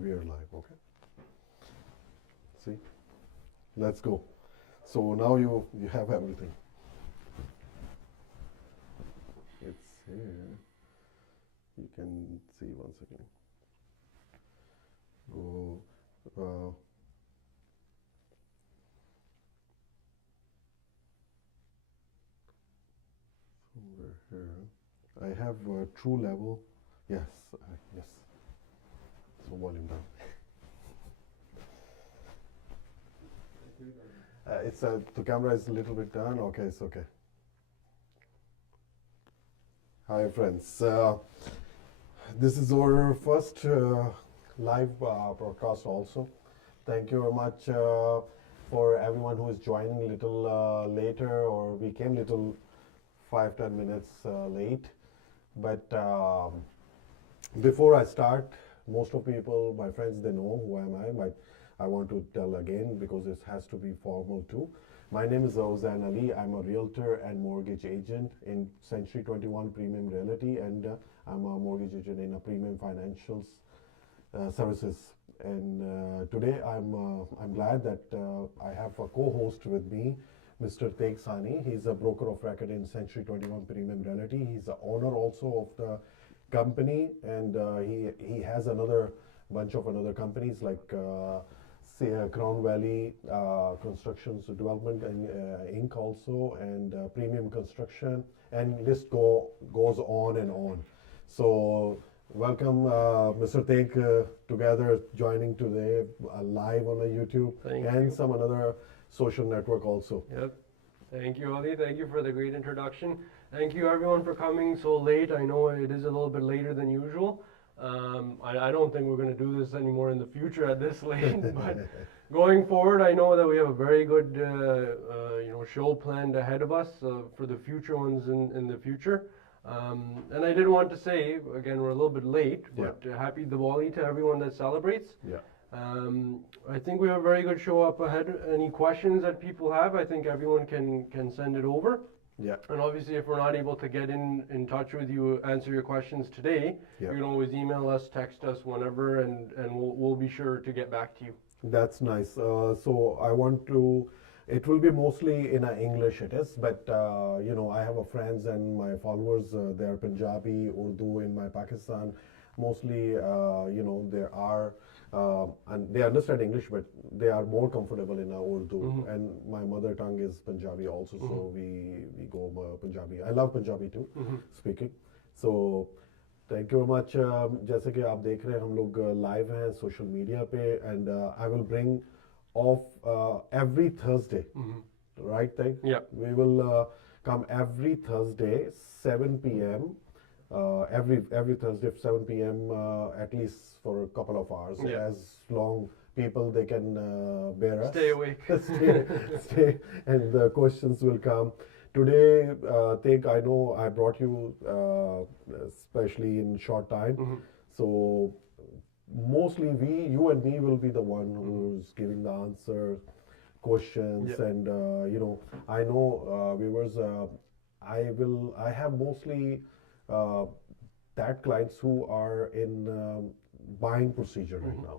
we're live, okay? See, let's go. So now you have everything. It's here. You can see one second. Go. Somewhere here. I have true level. Yes, yes. So volume down. It's the camera is a little bit down. Okay, it's okay. Hi friends. This is our first live broadcast also. Thank you very much for everyone who is joining a little later, or we came little 5-10 minutes late. But before I start, most of people, my friends, they know who am I, but I want to tell again because this has to be formal too. My name is Uzain Ali. I'm a realtor and mortgage agent in Century 21 Premium Realty, and I'm a mortgage agent in a Premium Financials Services. And today I'm glad that I have a co-host with me, Mr. Tegh Saini. He's a broker of record in Century 21 Premium Realty. He's the owner also of the company, and he has another bunch of another companies like Crown Valley Constructions Development and Inc. also, and Premium Construction, and list goes on and on. So welcome, Mr. Tegh, together joining today live on the YouTube. Thank and you. Some another social network also. Yep. Thank you, Ali. Thank you for the great introduction. Thank you, everyone, for coming so late. I know it is a little bit later than usual. I don't think we're going to do this anymore in the future at this late, but going forward, I know that we have a very good show planned ahead of us for the future ones in the future. And I did want to say, again, we're a little bit late, but happy Diwali to everyone that celebrates. Yeah. I think we have a very good show up ahead. Any questions that people have, I think everyone can send it over. Yeah. And obviously, if we're not able to get in touch with you, answer your questions today, you can always email us, text us whenever, and we'll be sure to get back to you. That's nice. So I want to, it will be mostly in English it is, but I have a friends and my followers, they are Punjabi, Urdu in my Pakistan. Mostly, there are, and they understand English, but they are more comfortable in Urdu. And my mother tongue is Punjabi also, so we go Punjabi. I love Punjabi too, speaking. So thank you very much. जैसे कि आप देख रहे हैं हम लोग live हैं social media पे, and I will bring of every Thursday, right Tegh? Yeah. We will come every Thursday 7 p.m. Every Thursday 7 p.m. At least for a couple of hours, as long people they can bear us. Stay awake. stay, and the questions will come. Today, Tegh, I know I brought you, especially in short time. So mostly you and me will be the one who's giving the answer, questions, and I know viewers. I have mostly that clients who are in buying procedure right now.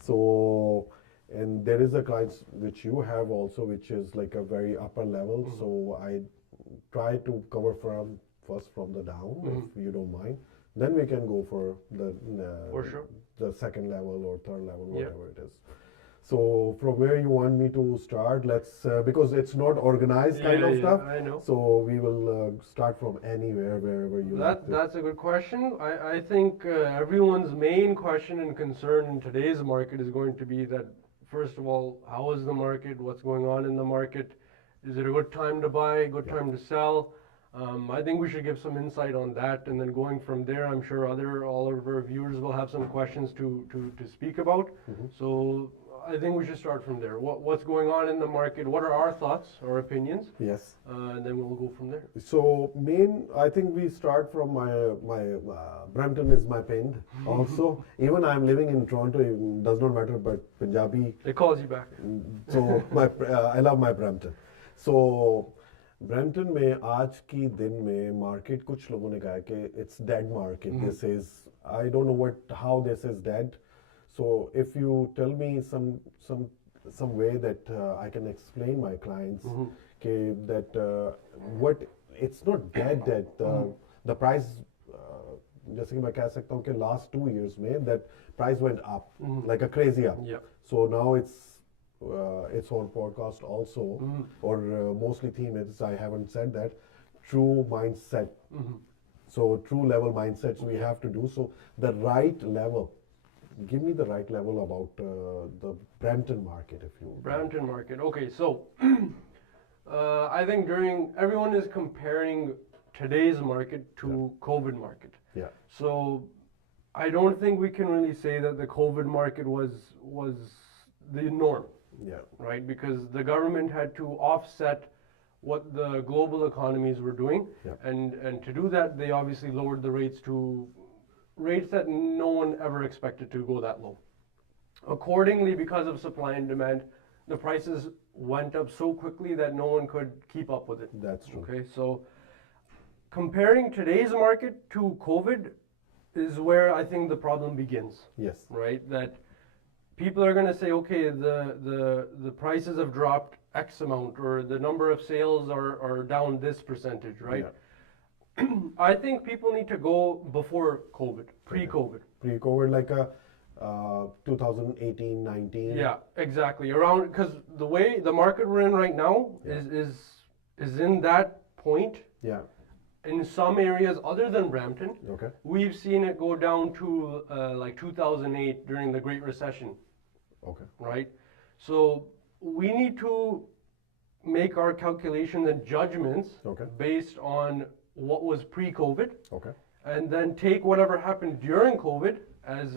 So. And there is a clients which you have also, which is like a very upper level. So I try to cover first from the down, if you don't mind. Then we can go for the the second level or third level, whatever it is. So from where you want me to start, let's because it's not organized kind of stuff. I know. So we will start from anywhere, wherever you like to. That's a good question. I think everyone's main question and concern in today's market is going to be that, first of all, how is the market? What's going on in the market? Is it a good time to buy, good time to sell? I think we should give some insight on that, and then going from there, I'm sure all of our viewers will have some questions to speak about. So I think we should start from there. What's going on in the market? What are our thoughts, our opinions? Yes. And then we'll go from there. So I think we start from my Brampton is my pinned also. Even I'm living in Toronto, it does not matter, but Punjabi. It calls you back. So I love my Brampton. So Brampton में आज की दिन में market कुछ लोगों ने कहा कि it's dead market. This is, I don't know how this is dead. So if you tell me some way that I can explain my clients that what it's not that the price जैसे कि मैं कह सकता हूँ कि last 2 years में that price went up like a crazy up. Yeah. So now it's on podcast also, or mostly theme is, I haven't said that, true mindset. So true level mindsets we have to do. So the right level, give me the right level about the Brampton market, if you. Brampton market. Okay, so I think everyone is comparing today's market to COVID market. Yeah. So I don't think we can really say that the COVID market was the norm. Yeah. Right? Because the government had to offset what the global economies were doing. Yeah. And to do that, they obviously lowered the rates to rates that no one ever expected to go that low. Accordingly, because of supply and demand, the prices went up so quickly that no one could keep up with it. That's true. Okay, so comparing today's market to COVID is where I think the problem begins. Yes. Right? That people are going to say, okay, the prices have dropped X amount, or the number of sales are down this percentage, right? Yeah. I think people need to go before COVID, pre-COVID. Pre-COVID, like a 2018, 19. Yeah, exactly. Around, because the way the market we're in right now is in that point. Yeah. In some areas other than Brampton, Okay. we've seen it go down to like 2008 during the Great Recession. Okay. Right? So we need to make our calculations and judgments based on what was pre-COVID, and then take whatever happened during COVID as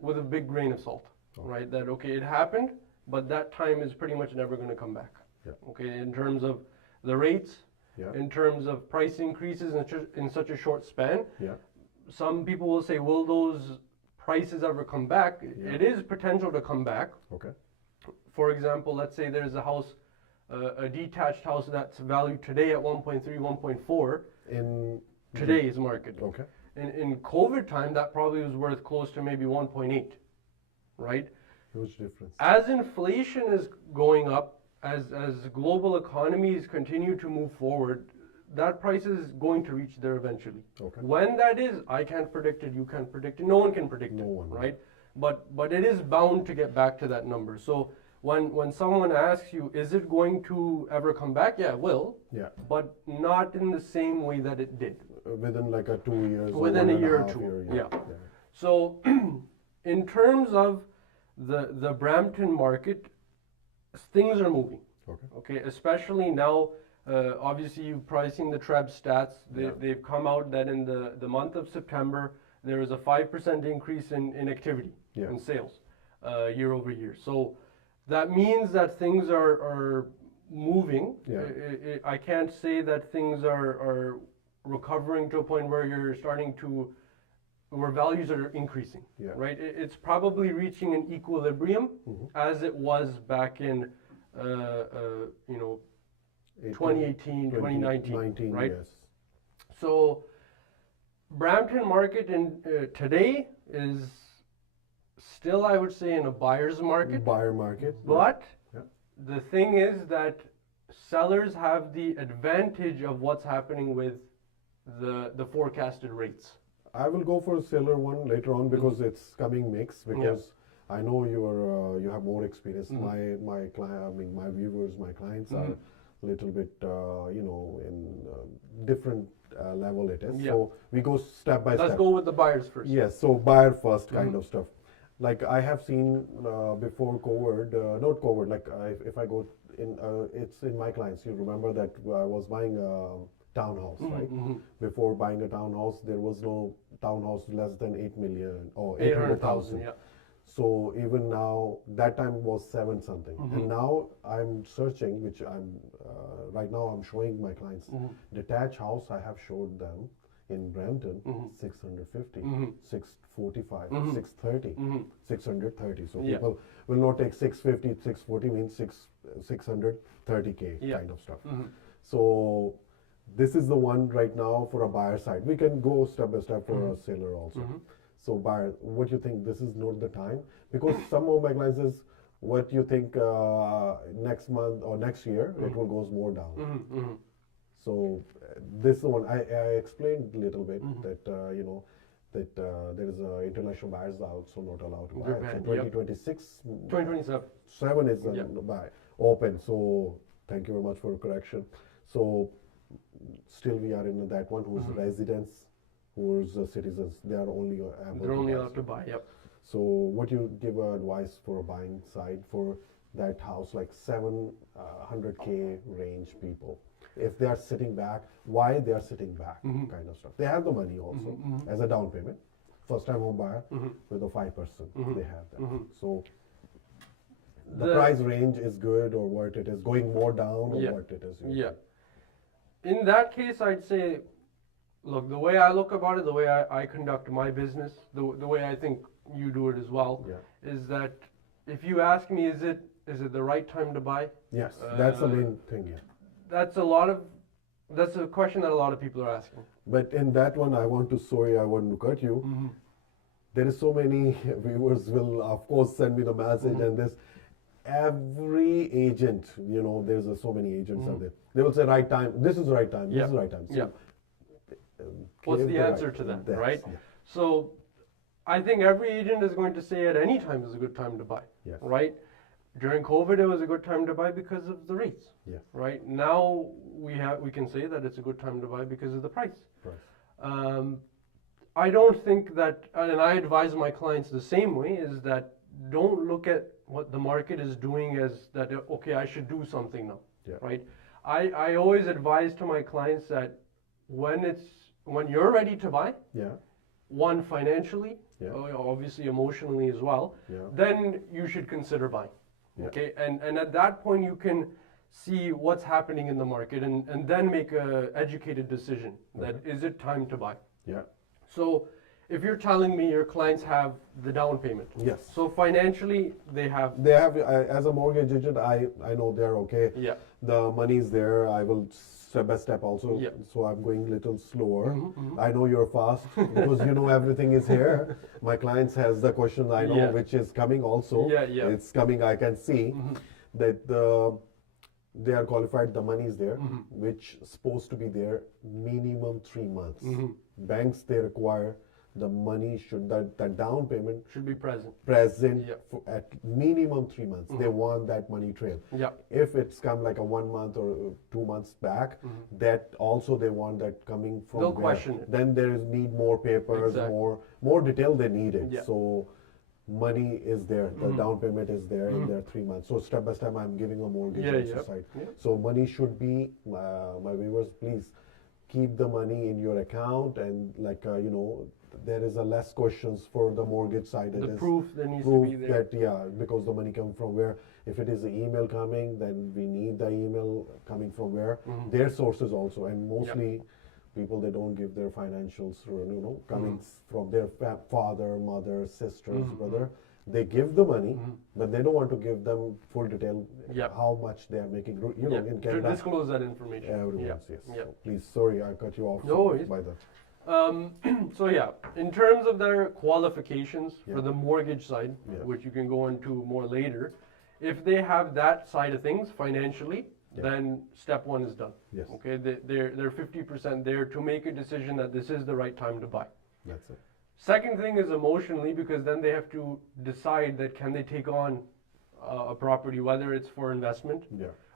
with a big grain of salt. Right? That okay, it happened, but that time is pretty much never going to come back. Yeah. Okay, in terms of the rates, in terms of price increases in such a short span. Yeah. Some people will say, will those prices ever come back? Yeah. It is potential to come back. Okay. For example, let's say there's a house, a detached house that's valued today at 1.3, 1.4 in today's market. Okay. In COVID time, that probably was worth close to maybe 1.8, right? Huge difference. As inflation is going up, as global economies continue to move forward, that price is going to reach there eventually. Okay. When that is, I can't predict it, you can't predict it, no one can predict it, right? But it is bound to get back to that number. So when someone asks you, is it going to ever come back? Yeah, it will. Yeah. But not in the same way that it did. Within like a 2 years. Within or a year or 1.5 two. year, Yeah. So in terms of the Brampton market, things are moving. Okay, especially now. Obviously, you've probably seen the TREB stats. They've come out that in the month of September, there was a 5% increase in activity, in sales, year over year. So that means that things are moving. Yeah. I can't say that things are recovering to a point where where values are increasing, right? It's probably reaching an equilibrium as it was back in, 2018, 2019, right? Yes. So Brampton market today is still, I would say, in a buyer's market. Buyer market. But the thing is that sellers have the advantage of what's happening with the forecasted rates. I will go for a seller one later on because it's coming mixed, because I know you have more experience. My client, I mean my viewers, my clients are a little bit in different level it is. So we go step by step. Let's go with the buyers first. Yes, so buyer first kind of stuff. Like I have seen before COVID, not COVID, like if I go in, it's in my clients. You remember that I was buying a townhouse, right? Before buying a townhouse, there was no townhouse less than 8 million or 800,000. So even now, that time was 7 something. And now I'm searching, which right now I'm showing my clients. Detached house, I have showed them in Brampton, 650, 645, 630, 630. So people will not take 650, 640 means 630K kind of stuff. So this is the one right now for a buyer side. We can go step by step for a seller also. So buyer, what you think? This is not the time, because some of my clients says, what you think next month or next year it will goes more down. So this one I explained a little bit that you know that there is international buyers are also not allowed to buy. Japan, So 2026, 2027. 7 is Yep. buy open. So thank you very much for correction. So still we are in that one who's residents, who's citizens. They are only able They're only buy. allowed to buy. Yep. So what you give advice for a buying side for that house, like 700K range people? If they are sitting back, why they are sitting back, kind of stuff. They have the money also as a down payment. First time home buyer with a 5%, they have that. So the price range is good, or what it is going more down, or what it is. Yeah. In that case, I'd say, look, the way I look about it, the way I conduct my business, the way I think you do it as well, is that if you ask me, is it the right time to buy? Yes, that's the main thing. Yeah. That's a question that a lot of people are asking. But in that one, I want to cut you. There is so many viewers will of course send me the message, and this every agent, you know, there's so many agents out there. They will say right time. This is the right time. This is the right time. So, What's give the answer right to that, that's- right? yeah. So, I think every agent is going to say at any time is a good time to buy, Yes. right? During COVID, it was a good time to buy because of the rates, Yes. right? Now we can say that it's a good time to buy because of the price. Price. I don't think that, and I advise my clients the same way, is that don't look at what the market is doing as that, okay, I should do something now, right? I always advise to my clients that when you're ready to buy, one, financially, obviously emotionally as well, then you should consider buying. Okay, and at that point you can see what's happening in the market and then make a educated decision that is it time to buy. So if you're telling me your clients have the down payment, so financially they have as a mortgage agent, I know they're okay. The money is there. I will step by step also. So I'm going a little slower. I know you're fast because you know everything is here. My clients has the question I know which is coming also. It's coming. I can see that they are qualified. The money is there, which is supposed to be there minimum 3 months. Banks, they require the money that down payment should be present for at minimum 3 months. They want that money trail. If it's come like a 1 month or 2 months back, that also they want that coming from they'll where. question it. Then there is need more papers, more detail they need it. So money is there, the down payment is there in their 3 months. So step by step I'm giving a mortgage side. So money should be, my viewers, please keep the money in your account, and like you know, there is a less questions for the mortgage side. The proof that needs to be there. That, because the money come from where. If it is an email coming, then we need the email coming from where. Their sources also, and mostly people, they don't give their financials, you know, coming from their father, mother, sisters, brother. They give the money, but they don't want to give them full detail how much they are making. You know, in Canada, to disclose that information. Everyone's So please, sorry, I cut you off. No worries. By that. So in terms of their qualifications for the mortgage side, which you can go into more later, if they have that side of things financially, then step one is done. Okay, they're 50% there to make a decision that this is the right time to buy. That's it. Second thing is emotionally, because then they have to decide that can they take on a property, whether it's for investment,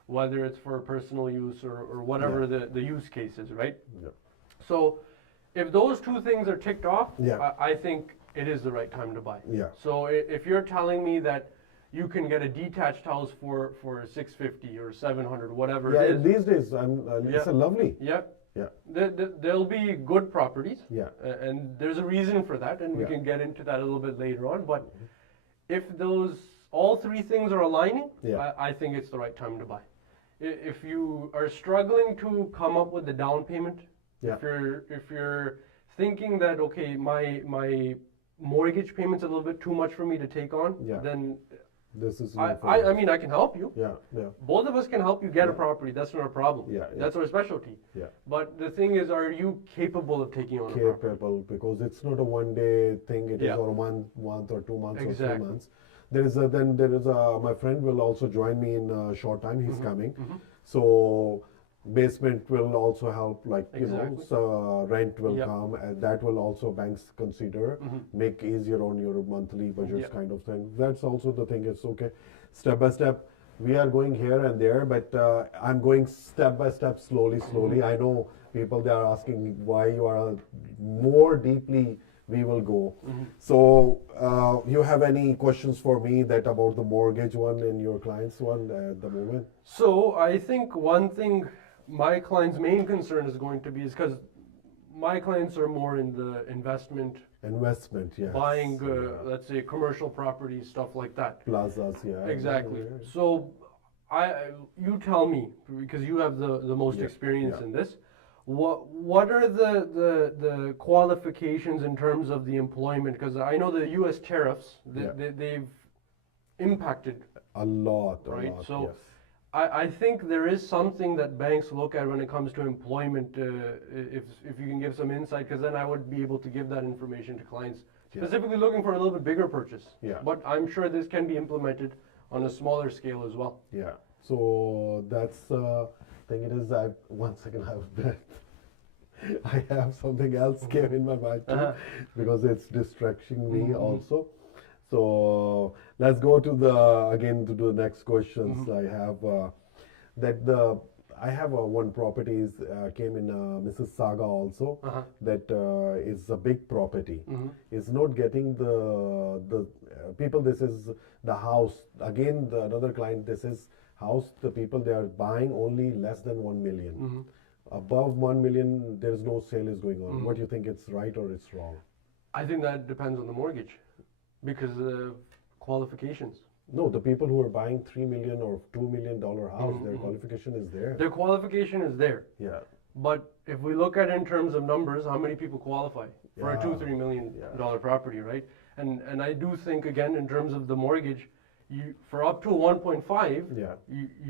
whether it's for personal use or whatever the use case is, right? So if those two things are ticked off, I think it is the right time to buy. So if you're telling me that you can get a detached house for 650 or 700, whatever it is. These days, it's a lovely. There'll be good properties. And there's a reason for that, and we can get into that a little bit later on. But if all three things are aligning, I think it's the right time to buy. If you are struggling to come up with the down payment, if you're thinking that, okay, my mortgage payment's a little bit too much for me to take on, then This is I mean, I can help you. yeah, yeah, Both of us can help you get a Yeah. property. That's not a problem. Yeah, yeah. That's our specialty. yeah. But the thing is, are you capable of taking on a property? Capable, because it's not a one day thing. It is Yeah. or 1 month or 2 months or Exactly. 3 months. There is a my friend will also join me in a short time. He's Mm-hmm. coming, so basement will also help. Like Exactly. so rent will Yep. come, and that will also banks consider make easier on your monthly budgets Yeah. kind of thing. That's also the thing. Is okay, step by step. We are going here and there, but I'm going step by step, slowly, slowly. I know people they are asking why you are more deeply. We will go. So, you have any questions for me that about the mortgage one and your clients one at the moment? So I think one thing my client's main concern is going to be is because my clients are more in the investment, Investment, yes. buying, let's say, commercial properties, stuff like that. Plazas, yeah. Exactly. Yeah. So you tell me, because you have the most Yeah, experience yeah. in this. What are the qualifications in terms of the employment? Because I know the U.S. tariffs, Yeah. they've impacted, A lot, right? So yes. I think there is something that banks look at when it comes to employment. If you can give some insight, because then I would be able to give that information to clients Yeah. specifically looking for a little bit bigger purchase. Yeah. But I'm sure this can be implemented on a smaller scale as well. Yeah. So that's thing. It is. One second. I have something else came in my mind too, because it's distracting me also. So let's go to the next questions. I have I have one property came in Mrs. Saga also that is a big property. Is not getting the people. This is the house again. Another client. This is house. The people they are buying only less than 1 million. Above 1 million, there is no sale is going on. What do you think? It's right or it's wrong? I think that depends on the mortgage because of qualifications. No, the people who are buying $3 million or $2 million house, their qualification is there. Their qualification is there. Yeah. But if we look at it in terms of numbers, how many people qualify for a Yeah. $2-3 million property, right? And I do think again in terms of the mortgage, for up to 1.5, Yeah.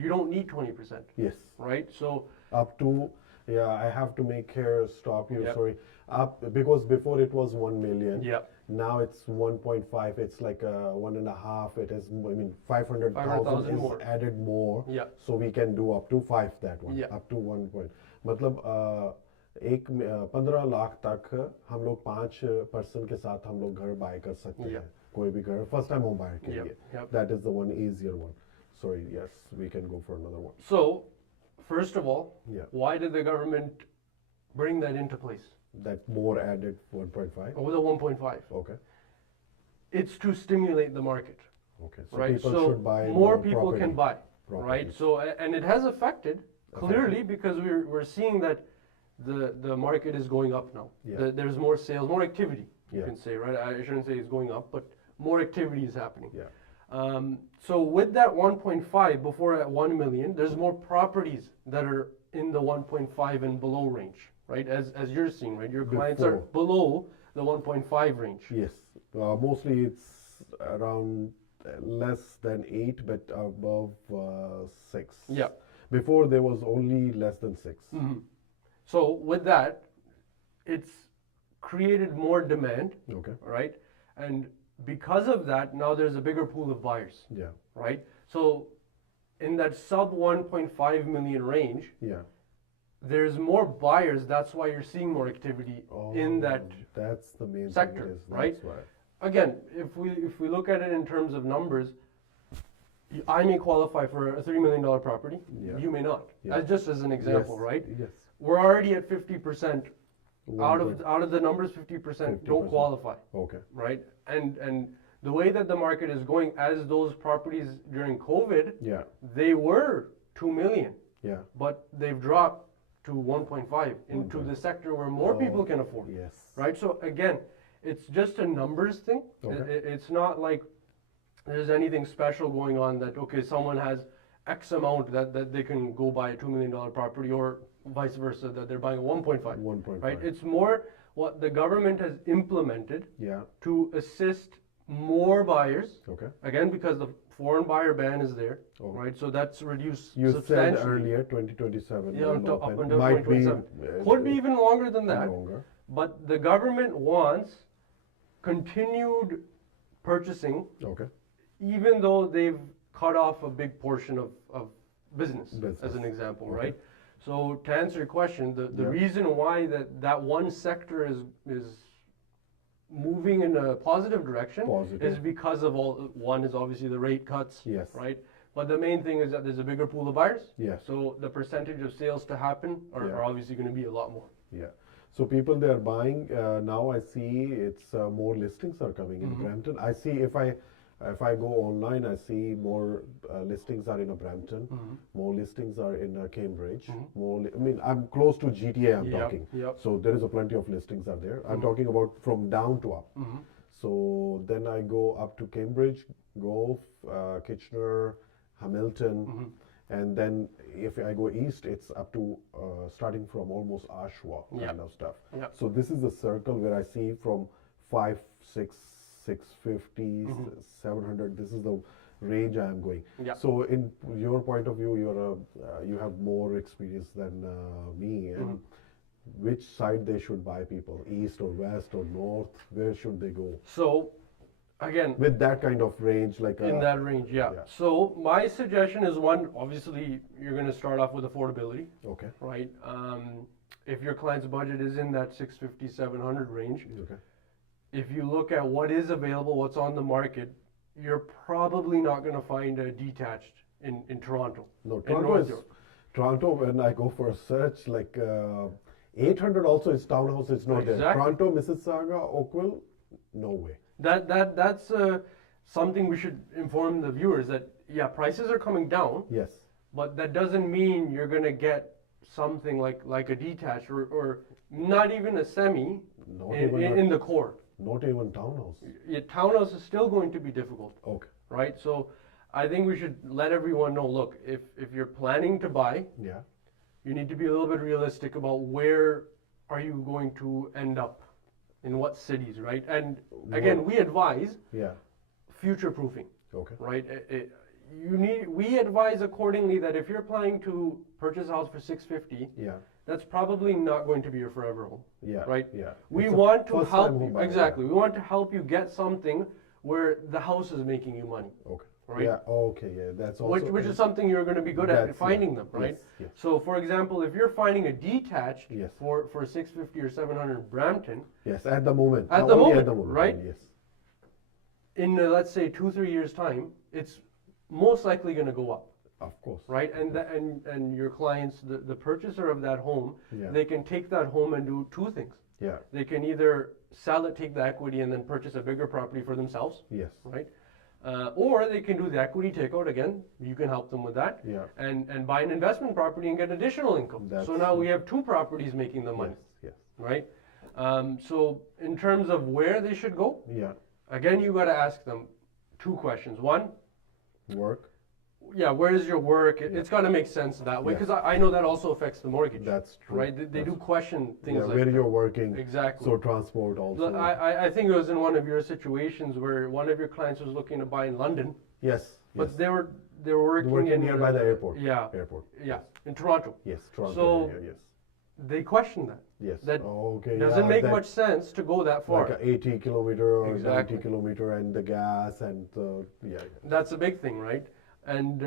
you don't need 20%, Yes. right? So Up to, yeah, I have to make here stop you. Yep. Sorry. Because before it was 1 million. yeah, Now it's 1.5. It's like 1.5. It is. I mean, 500,000 500,000 is more. added more. Yeah. So we can do up to 5 that one. Yeah. Up to 1 point. मतलब 15 लाख तक हम लोग 5 person के साथ हम लोग घर bye कर सकते Yeah. हैं. कोई भी घर फर्स्ट टाइम होम बायर के Yep, लिए. yep. That is the one easier one. Sorry. Yes, we can go for another one. So first of all, Yeah. why did the government bring that into place? That more added 1.5. With a 1.5. Okay. It's to stimulate the market, Okay. So right? people So should buy more people property. can buy, right? Properties. So and it has affected clearly because we're seeing that the market is going up now. Yeah. There's more sales, more activity. You Yeah. can say, right? I shouldn't say it's going up, but more activity is happening. Yeah. So with that 1.5, before at 1 million, there's more properties that are in the 1.5 and below range, right? As you're seeing, right? Your clients are Before. below the 1.5 range. Yes. Mostly it's around less than 8, but above 6. Yeah. Before there was only less than 6. So with that, it's created more demand, Okay. right? And because of that, now there's a bigger pool of buyers, Yeah. right? So in that sub 1.5 million range, Yeah. there's more buyers. That's why you're seeing more activity in that. That's the main sector, thing. Is right? That's why. Again, if we look at it in terms of numbers, I may qualify for a $3 million property. Yeah. You may not. Yeah. Just as an example, Yes. right? Yes. We're already at 50%. Out One of the numbers, 50% don't 50%. qualify, Okay. right? And the way that the market is going, as those properties during COVID, Yeah. they were 2 million, Yeah. but they've dropped to 1.5 into the sector where more people can afford, Yes. right? So again, it's just a numbers thing. Okay. It's not like there's anything special going on that, okay, someone has X amount that they can go buy a $2 million property, or vice versa, that they're buying a 1.5. 1.5. Right? It's more what the government has implemented Yeah. to assist more buyers, Okay. again, because the foreign buyer ban is there, Oh. right? So that's reduced You substantially. said earlier 2027. Yeah, will up open. until Might be 2027. Could be even longer than that. longer. But the government wants continued purchasing, Okay. even though they've cut off a big portion of business, as Business. an example, Okay. right? So to answer your question, the Yeah. reason why that one sector is moving in a positive direction Positive. is because of one is obviously the rate cuts, Yes. right? But the main thing is that there's a bigger pool of buyers. Yes. So the percentage of sales to happen Yeah. are obviously going to be a lot more. Yeah. So people they are buying now. I see it's more listings are coming in Mhm. Brampton. I see if I go online, I see more listings are in a Brampton. Mhm. More listings are in Cambridge. Mhm. I mean, I'm close to GTA. I'm Yep, talking. yep. So there is a plenty of listings are there. I'm Mhm. talking about from down to up. Mhm. So then I go up to Cambridge, Gulf, Kitchener, Hamilton, Mhm. and then if I go east, it's up to starting from almost Oshawa kind Yep. of stuff. Yep. So this is the circle where I see from 5, 6, 650, Mhm. 700. This is the range I am going. Yep. So in your point of view, you have more experience than me, and Mhm. which side they should buy people, east or west or north? Where should they go? So again, With that kind of range, like in that range, yeah. yeah. So my suggestion is one, obviously you're going to start off with affordability, Okay. right? If your client's budget is in that 650, 700 range, Okay. if you look at what is available, what's on the market, you're probably not going to find a detached in Toronto. No, in Toronto North is York. Toronto. When I go for a search, like 800 also is townhouse. It's not there. Exactly. Toronto, Mississauga, Oakville, no way. That's something we should inform the viewers that, yeah, prices are coming down, Yes. but that doesn't mean you're going to get something like a detached or not even a semi Not even in the core. not even townhouse. Your townhouse is still going to be difficult, Okay. right? So I think we should let everyone know, look, if you're planning to buy, Yeah. you need to be a little bit realistic about where are you going to end up, in what cities, right? And again, we advise Yeah. future proofing, Okay. right? We advise accordingly that if you're planning to purchase a house for 650, Yeah. that's probably not going to be your forever home. Yeah. Right? Yeah. We It's a want to first-time help home you, buyer. exactly. We want to help you get something where the house is making you money, Okay. right? Yeah. Okay. Yeah. That's also Which is something you're going to be good at That's- finding yeah. them, right? Yes, yes. So, for example, if you're finding a detached Yes. for 650 or 700 Brampton, Yes. At the moment. At the Only moment, at the moment. right? Yes. in let's say 2-3 years time, it's most likely going to go up, Of course. right? And your clients, the purchaser of that home, Yeah. they can take that home and do two things. Yeah. They can either sell it, take the equity, and then purchase a bigger property for themselves, Yes. right? Or they can do the equity takeout again. You can help them with that, Yeah. and buy an investment property and get additional income. So That's now we have two properties making the money, Yes. right? So in terms of where they should go, Yes. Yeah. again, you got to ask them two questions. One, Work. yeah, where is your work? It's got to make sense that way, Yeah. because I know that also affects the mortgage. That's true. right. They do question things Yeah. like Where that. you're working. Exactly. So transport also. Look, I think it was in one of your situations where one of your clients was looking to buy in London, Yes. but Yes. they were working, Working nearby the airport. Yeah, Airport. yeah, in Toronto. Yes. Toronto So- area. Yes. They questioned that. Yes. That okay. Doesn't yeah, make that- much sense to go that far. Like a 80 kilometer or Exactly. 90 kilometer and the gas and yeah. That's a big thing, right? And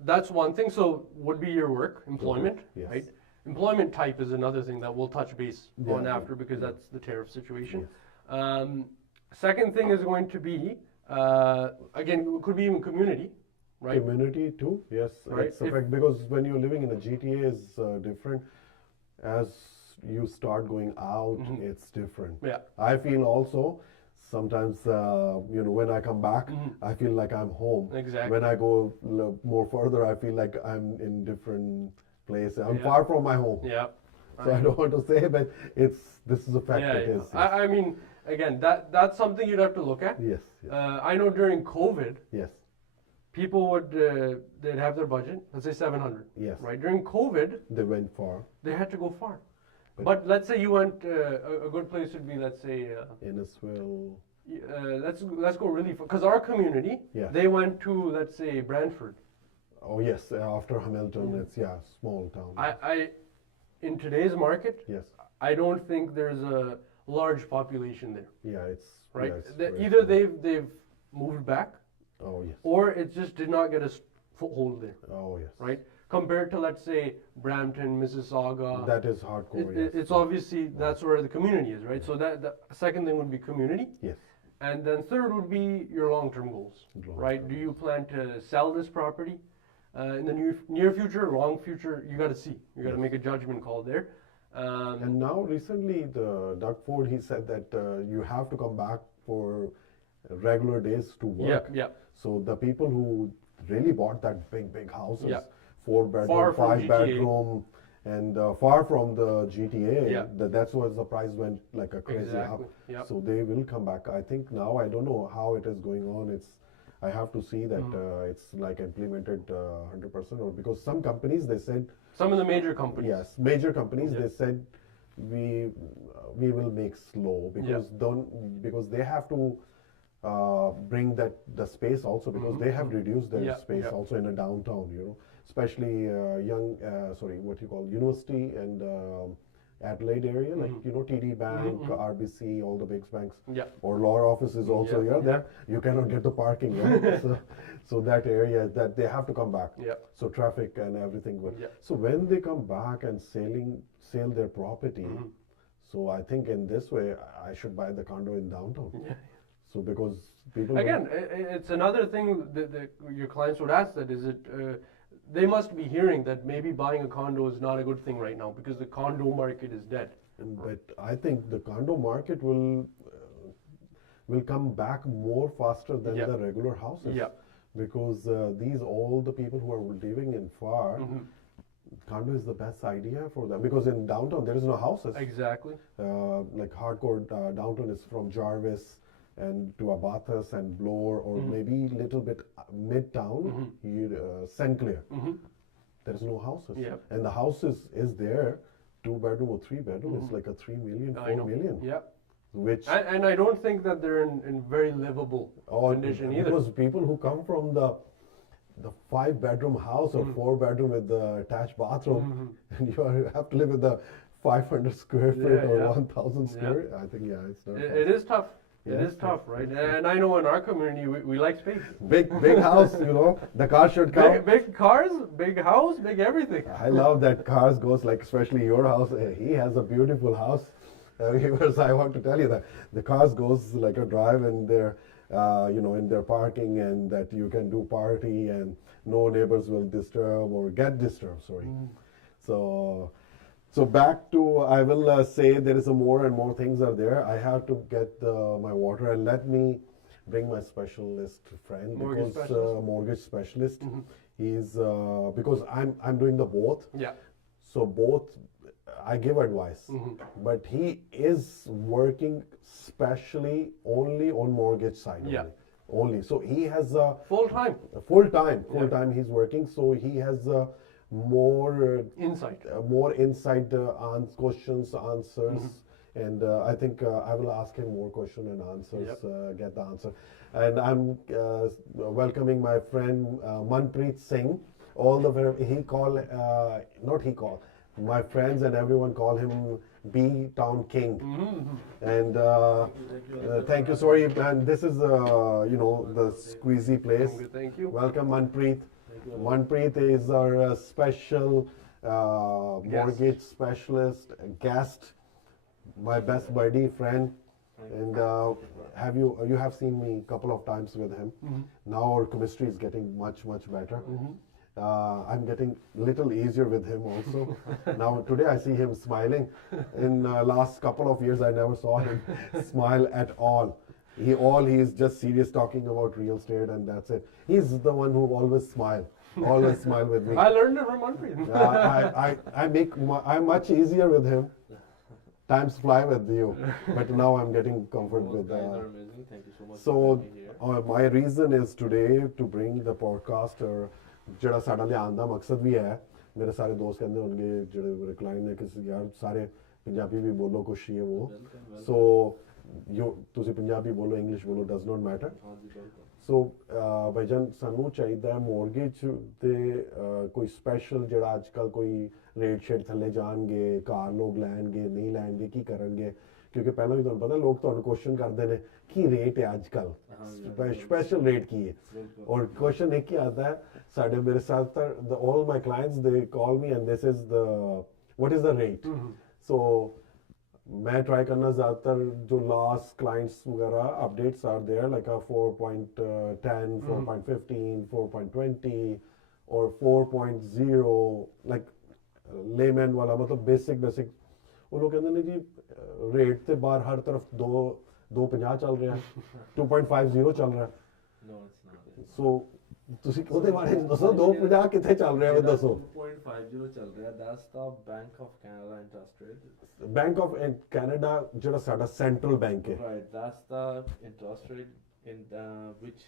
that's one thing. So would be your work, employment, Yes. right? Employment type is another thing that we'll touch base on Yeah, after, because that's the tariff situation. Yes. Second thing is going to be, again, it could be even community, right? Community too, yes. Right. It's a fact, because when you're living in a GTA is different. As you start going out, Mhm. it's different. Yeah. I feel also sometimes, when I come back, Mhm. I feel like I'm home. Exactly. When I go more further, I feel like I'm in different place. I'm Yeah. far from my home. Yeah. So I don't want to say, but this is a fact. Yeah, it yeah. is. Yes. I mean, again, that's something you'd have to look at. Yes. Yes. I know during COVID, Yes. people would they'd have their budget, let's say 700, Yes. right? During COVID, They went far. they had to go far. But- But let's say you went, a good place would be, let's say, Innisfil. let's go really because our community, Yeah. they went to, let's say, Brantford. Oh yes, after Hamilton, it's small town. I in today's market, Yes. I don't think there's a large population there, Yeah, it's right? yeah, it's That very either small. they've moved back, Oh yes. or it just did not get a foothold there, Oh yes. right? Compared to, let's say, Brampton, Mississauga, That is hardcore. Yes. it's obviously that's where the community is, right? So that the second thing would be community, Yes. and then third would be your long-term goals, right? Long-term Do you plan to sell this property in the near future, long future? You got to see. You got to Yes. make a judgment call there. And now recently, the Doug Ford, he said that you have to come back for regular days to work. Yeah. So the people who really bought that big houses, Yeah. 4 bedroom, Far from 5 GTA. bedroom, and far from the GTA, Yeah. that's why the price went like a crazy up. Exactly. Yep. So they will come back. I think now I don't know how it is going on. I have to see that it's like implemented 100% or because some companies they said Some of the major companies. yes, major companies Yeah. they said we will make slow because they have to bring the space also because they have reduced their Yeah, space yeah. also in a downtown, especially what you call university and Adelaide area, like TD Bank, RBC, all the big banks, Yeah. or law offices also. Yeah, There you cannot get the parking, right? so that area that they have to come back. Yeah. So traffic and everything. Yeah. So when they come back and sell their property, so I think in this way I should buy the condo in downtown. Yeah. So because people Again, it's another thing that your clients would ask that is it. They must be hearing that maybe buying a condo is not a good thing right now because the condo market is dead. but I think the condo market will come back more faster than Yeah. the regular houses. Yeah. Because all the people who are living in far, condo is the best idea for them because in downtown there is no houses. Exactly. Like hardcore downtown is from Jarvis and to Abathas and Bloor or maybe little bit midtown, St. Clair. There is no houses. Yeah. And the houses is there, 2 bedroom or 3 bedroom. It's like a 3 million, I 4 know. million. Yeah. Which And I don't think that they're in very livable condition either. because people who come from the 5 bedroom house or 4 bedroom with the attached bathroom, and have to live with the 500 square feet Yeah, or yeah. 1,000 square. I think it's not. It is tough. It Yes, is tough, right? And I know in our community we like space. Big house, the car should come. Big cars, big house, big everything. I love that cars goes like especially your house. He has a beautiful house. Viewers, I want to tell you that the cars goes like a drive and they're in their parking and that you can do party and no neighbors will disturb or get disturbed. Sorry. So back to I will say there is a more and more things are there. I have to get my water and let me bring my specialist friend Mortgage because specialist? mortgage specialist. He's because I'm doing the both. Yeah. So both I give advice, but he is working specially only on mortgage side. Yeah. Only. So he has a Full time. full time he's working. So he has more Insight. more insight questions, answers, and I think I will ask him more question and answers. Yep. Get the answer, and I'm welcoming my friend Manpreet Singh. All the he call not he call my friends and everyone call him B Town King, and thank you. Sorry, and this is the squeezy place. Thank you. Welcome, Manpreet. Manpreet is our special mortgage specialist, guest, my best buddy, friend, and you have seen me a couple of times with him. Now our chemistry is getting much better. I'm getting little easier with him also. Now today I see him smiling. In last couple of years I never saw him smile at all. He is just serious talking about real estate and that's it. He's the one who always smile with me. I learned it from Manpreet. I'm much easier with him. Times fly with you, but now I'm getting comfort with. Guys are amazing. Thank you so much So for being here. my reason is today to bring the podcast or ਜਿਹੜਾ ਸਾਡਾ ਲਿਆਉਣ ਦਾ ਮਕਸਦ ਵੀ ਹੈ ਮੇਰੇ ਸਾਰੇ ਦੋਸਤ ਕਹਿੰਦੇ ਹੋਣਗੇ ਜਿਹੜੇ ਕਲਾਇੰਟ ਨੇ ਕਿ ਯਾਰ ਸਾਰੇ ਪੰਜਾਬੀ ਵੀ ਬੋਲੋ ਕੁਛ ਇਹ ਉਹ ਸੋ ਤੁਸੀਂ ਪੰਜਾਬੀ ਬੋਲੋ ਇੰਗਲਿਸ਼ ਬੋਲੋ ਡਸ ਨਾਟ ਮੈਟਰ ਹਾਂਜੀ ਬਿਲਕੁਲ ਸੋ ਭਾਈਜਾਨ ਸਾਨੂੰ ਚਾਹੀਦਾ ਹੈ ਮੋਰਗੇਜ ਤੇ ਕੋਈ ਸਪੈਸ਼ਲ ਜਿਹੜਾ ਅੱਜ ਕੱਲ ਕੋਈ ਰੇਟ ਸ਼ੇਟ ਥੱਲੇ ਜਾਣਗੇ ਕਾਰ ਲੋਕ ਲੈਣਗੇ ਨਹੀਂ ਲੈਣਗੇ ਕੀ ਕਰਨਗੇ ਕਿਉਂਕਿ ਪਹਿਲਾਂ ਵੀ ਤੁਹਾਨੂੰ ਪਤਾ ਲੋਕ ਤੁਹਾਨੂੰ ਕੁਐਸਚਨ ਕਰਦੇ ਨੇ ਕੀ ਰੇਟ ਹੈ ਅੱਜ ਕੱਲ ਸਪੈਸ਼ਲ ਰੇਟ ਕੀ ਹੈ ਔਰ ਕੁਐਸਚਨ ਇੱਕ ਹੀ आता है ਸਾਡੇ ਮੇਰੇ ਸਾਥ all my clients they call me and this is the what is the rate so मैं ट्राई करना ज़्यादातर जो लास्ट क्लाइंट्स वगैरह अपडेट्स आर देयर लाइक 4.10 4.15 4.20 और 4.0 लाइक लेमैन वाला मतलब बेसिक वो लोग कहते हैं जी रेट से बाहर हर तरफ 2.50 चल रहा है 2.50 चल रहा है सो ਤੁਸੀਂ ਉਹਦੇ ਬਾਰੇ ਦੱਸੋ 2.50 ਕਿੱਥੇ ਚੱਲ ਰਿਹਾ ਹੈ ਦੱਸੋ 2.50 ਚੱਲ ਰਿਹਾ that's the Bank of Canada interest rate bank of Canada ਜਿਹੜਾ ਸਾਡਾ ਸੈਂਟਰਲ ਬੈਂਕ ਹੈ right that's the interest rate in which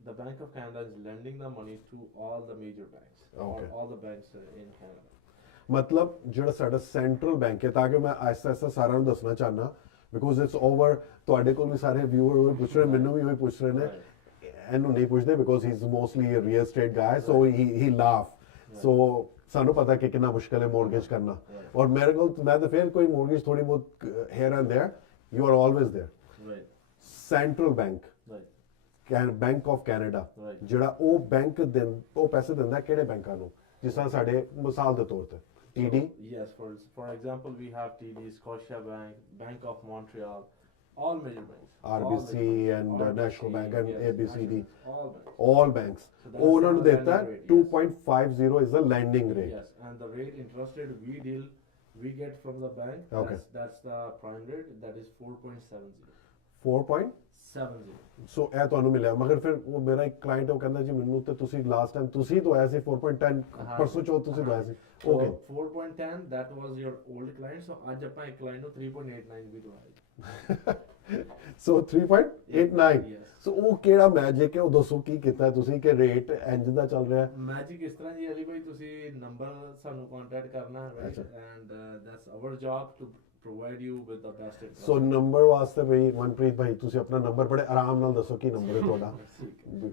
the Bank of Canada is lending the money to all the major banks Okay. all the banks in Canada ਮਤਲਬ ਜਿਹੜਾ ਸਾਡਾ central bank ਹੈ ਤਾਂ ਕਿ ਮੈਂ ਐਸਾ ਸਾਰਿਆਂ ਨੂੰ ਦੱਸਣਾ ਚਾਹਨਾ ਬਿਕੋਜ਼ ਇਟਸ ਓਵਰ ਤੁਹਾਡੇ ਕੋਲ ਵੀ ਸਾਰੇ ਵਿਊਅਰ ਪੁੱਛ ਰਹੇ ਮੈਨੂੰ ਵੀ ਉਹੀ ਪੁੱਛ ਰਹੇ ਨੇ ਇਹਨੂੰ ਨਹੀਂ ਪੁੱਛਦੇ because he is mostly a real estate guy so he laugh so ਸਾਨੂੰ ਪਤਾ ਕਿ ਕਿੰਨਾ ਮੁਸ਼ਕਲ ਹੈ ਮੋਰਗੇਜ ਕਰਨਾ ਔਰ ਮੇਰੇ ਕੋਲ ਮੈਂ ਤਾਂ ਫਿਰ ਕੋਈ ਮੋਰਗੇਜ ਥੋੜੀ ਬਹੁਤ hair and there you are always there central bank bank of Canada ਜਿਹੜਾ ਉਹ ਬੈਂਕ ਉਹ ਪੈਸੇ ਦਿੰਦਾ ਕਿਹੜੇ ਬੈਂਕਾਂ ਨੂੰ ਜਿਸ ਤਰ੍ਹਾਂ ਸਾਡੇ ਮਿਸਾਲ ਦੇ ਤੌਰ ਤੇ TD yes for example we have TD Scotia Bank of Montreal all major banks RBC and National Bank and ABCD all banks So ਉਹਨਾਂ ਨੂੰ that's ਦਿੱਤਾ the lending rate, 2.50 is the lending rate yes and the rate interest rate we get from the bank Okay. that's the prime rate that is 4.70 4.70 ਸੋ ਇਹ ਤੁਹਾਨੂੰ ਮਿਲਿਆ ਮਗਰ ਫਿਰ ਉਹ ਮੇਰਾ ਇੱਕ ਕਲਾਇੰਟ ਉਹ ਕਹਿੰਦਾ ਜੀ ਮੈਨੂੰ ਤੇ ਤੁਸੀਂ ਲਾਸਟ ਟਾਈਮ ਤੁਸੀਂ ਦਵਾਇਆ ਸੀ 4.10 ਪਰਸੋਂ ਚੌਥ ਤੁਸੀਂ ਦਵਾਇਆ ਸੀ okay 4.10 that was your old client so ਅੱਜ ਆਪਾਂ ਇੱਕ client ਨੂੰ 3.89 ਵੀ ਦਵਾਇਆ ਸੋ 3.89 yes ਸੋ ਉਹ ਕਿਹੜਾ ਮੈਜਿਕ ਹੈ ਉਹ ਦੱਸੋ ਕੀ ਕੀਤਾ ਤੁਸੀਂ ਕਿ ਰੇਟ ਇੰਜ ਦਾ ਚੱਲ ਰਿਹਾ ਮੈਜਿਕ ਇਸ ਤਰ੍ਹਾਂ ਜੀ ਅਲੀ ਭਾਈ ਤੁਸੀਂ ਨੰਬਰ ਸਾਨੂੰ ਕੰਟੈਕਟ ਕਰਨਾ ਹੈ right and that's our job to provide you with the best interest so number ਵਾਸਤੇ ਬਈ ਮਨਪ੍ਰੀਤ ਭਾਈ ਤੁਸੀਂ ਆਪਣਾ ਨੰਬਰ ਬੜੇ ਆਰਾਮ ਨਾਲ ਦੱਸੋ ਕੀ ਨੰਬਰ ਹੈ ਤੁਹਾਡਾ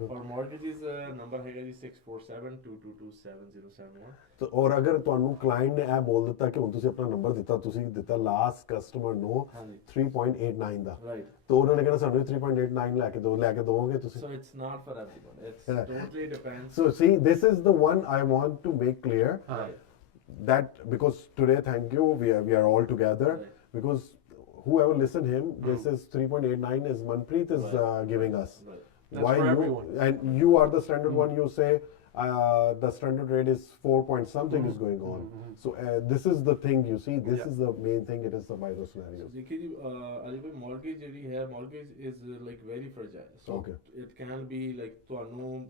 for mortgages number ਹੈਗਾ ਜੀ 6472227071 ਤੇ ਔਰ ਅਗਰ ਤੁਹਾਨੂੰ ਕਲਾਇੰਟ ਨੇ ਇਹ ਬੋਲ ਦਿੱਤਾ ਕਿ ਹੁਣ ਤੁਸੀਂ ਆਪਣਾ ਨੰਬਰ ਦਿੱਤਾ ਤੁਸੀਂ ਦਿੱਤਾ ਲਾਸਟ ਕਸਟਮਰ ਨੂੰ 3.89 ਦਾ right ਤਾਂ ਉਹਨਾਂ ਨੇ ਕਹਿੰਦਾ ਸਾਨੂੰ 3.89 ਲੈ ਕੇ ਦੋਗੇ ਤੁਸੀਂ so it's not for everyone it's totally depends so see this is the one I want to make clear right that because today thank you we are all together because whoever listen him this is 3.89 is Manpreet is giving us That's why for you everyone. and you are the standard one you say the standard rate is 4 point something is going on so this is the thing you see this is the main thing it is the by those scenarios देखिए जी अली भाई mortgage ਜਿਹੜੀ ਹੈ mortgage is like very fragile so Okay. it can be like ਤੁਹਾਨੂੰ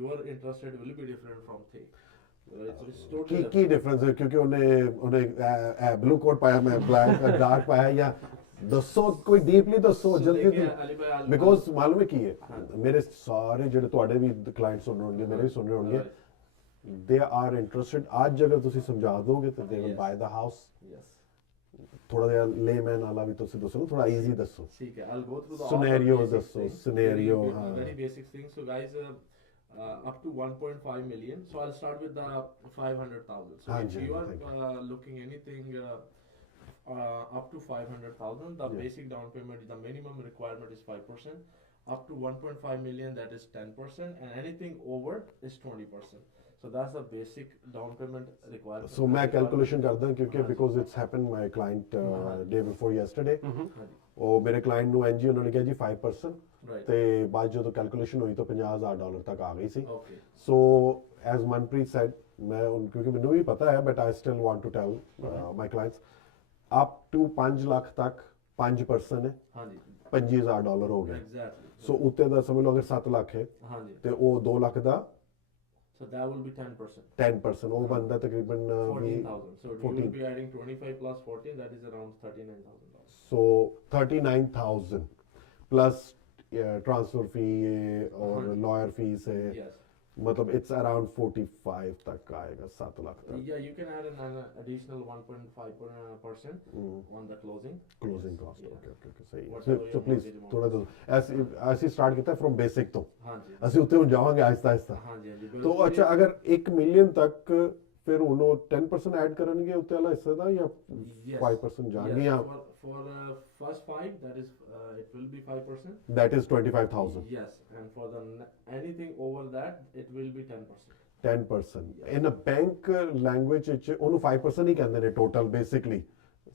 your interest rate will be different from thing it's totally Ki difference ਹੈ ਕਿਉਂਕਿ ਉਹਨੇ blue ਕੋਟ ਪਾਇਆ ਮੈਂ ਬਲੈਕ ਡਾਰਕ ਪਾਇਆ ਜਾਂ ਦੱਸੋ ਕੋਈ ਡੀਪਲੀ ਦੱਸੋ ਜਲਦੀ ਬਿਕੋਜ਼ ਮਾਲੂਮ ਹੈ ਕੀ ਹੈ ਮੇਰੇ ਸਾਰੇ ਜਿਹੜੇ ਤੁਹਾਡੇ ਵੀ ਕਲਾਇੰਟ ਸੁਣ ਰਹੇ ਹੋਣਗੇ ਮੇਰੇ ਵੀ ਸੁਣ ਰਹੇ ਹੋਣਗੇ ਦੇ ਆਰ ਇੰਟਰਸਟਿਡ ਅੱਜ ਅਗਰ ਤੁਸੀਂ ਸਮਝਾ ਦੋਗੇ ਤਾਂ they will by the house ਥੋੜਾ ਜਿਹਾ ਲੇਮੈਨ ਵਾਲਾ ਵੀ ਤੁਸੀਂ ਦੱਸੋ ਥੋੜਾ ਈਜ਼ੀ ਦੱਸੋ ਠੀਕ ਹੈ I'll go through the Scenario ਦੱਸੋ scenario very basic things so guys up to 1.5 million so I'll start with the 500,000 so if you are looking anything up to 500,000 the basic down payment the minimum requirement is 5% up to 1.5 million that is 10% and anything over is 20% so that's the basic down payment requirement so ਮੈਂ calculation ਕਰਦਾ ਕਿਉਂਕਿ because it's happen my client day before yesterday ਉਹ ਮੇਰੇ client ਨੂੰ NG ਉਹਨਾਂ ਨੇ ਕਿਹਾ ਜੀ 5% ਤੇ ਬਾਅਦ ਜਦੋਂ ਕੈਲਕੂਲੇਸ਼ਨ ਹੋਈ ਤਾਂ $50,000 ਤੱਕ ਆ ਗਈ ਸੀ ਸੋ ਐਜ਼ ਮਨਪ੍ਰੀਤ ਸੈਡ ਮੈਂ ਕਿਉਂਕਿ ਮੈਨੂੰ ਵੀ ਪਤਾ ਹੈ but I still want to tell my clients up to 5 lakh ਤੱਕ 5% ਹੈ ਹਾਂਜੀ $25,000 ਹੋ ਗਿਆ exactly ਸੋ ਉੱਤੇ ਦਾ ਸਮਝ ਲਓ ਅਗਰ 7 ਲੱਖ ਹੈ ਹਾਂਜੀ ਤੇ ਉਹ 2 ਲੱਖ ਦਾ so that will be 10% 10% ਉਹ ਬੰਦਾ ਤਕਰੀਬਨ 14,000 so you will be adding 25 plus 14 that is around $39,000 so 39,000 plus transfer fee or lawyer fees है yes मतलब it's around 45 तक आएगा 7 लाख तक. Yeah, you can add an additional 1.5% on the closing. Closing cost. Yeah. Okay, सही है. Whatever So your please mortgage amount थोड़ा is. तो ऐसे start किया from basic तो. हाँ जी. ਅਸੀਂ ਉੱਤੇ ਹੁਣ ਜਾਵਾਂगे आहिस्ता आहिस्ता. हाँ जी, हाँ जी. तो बिल्कुल अच्छा ये- अगर 1 मिलियन तक फिर उन्हों 10% ऐड करनगे उत्ते वाला हिस्सा दा या Yes. 5% जाएंगे Yes, या for first 5, that is it will be 5%. that is 25,000. Yes, and for the anything over that, it will be 10%. 10%. In a bank language ਵਿੱਚ ਉਹਨੂੰ 5% ਹੀ ਕਹਿੰਦੇ ਨੇ total basically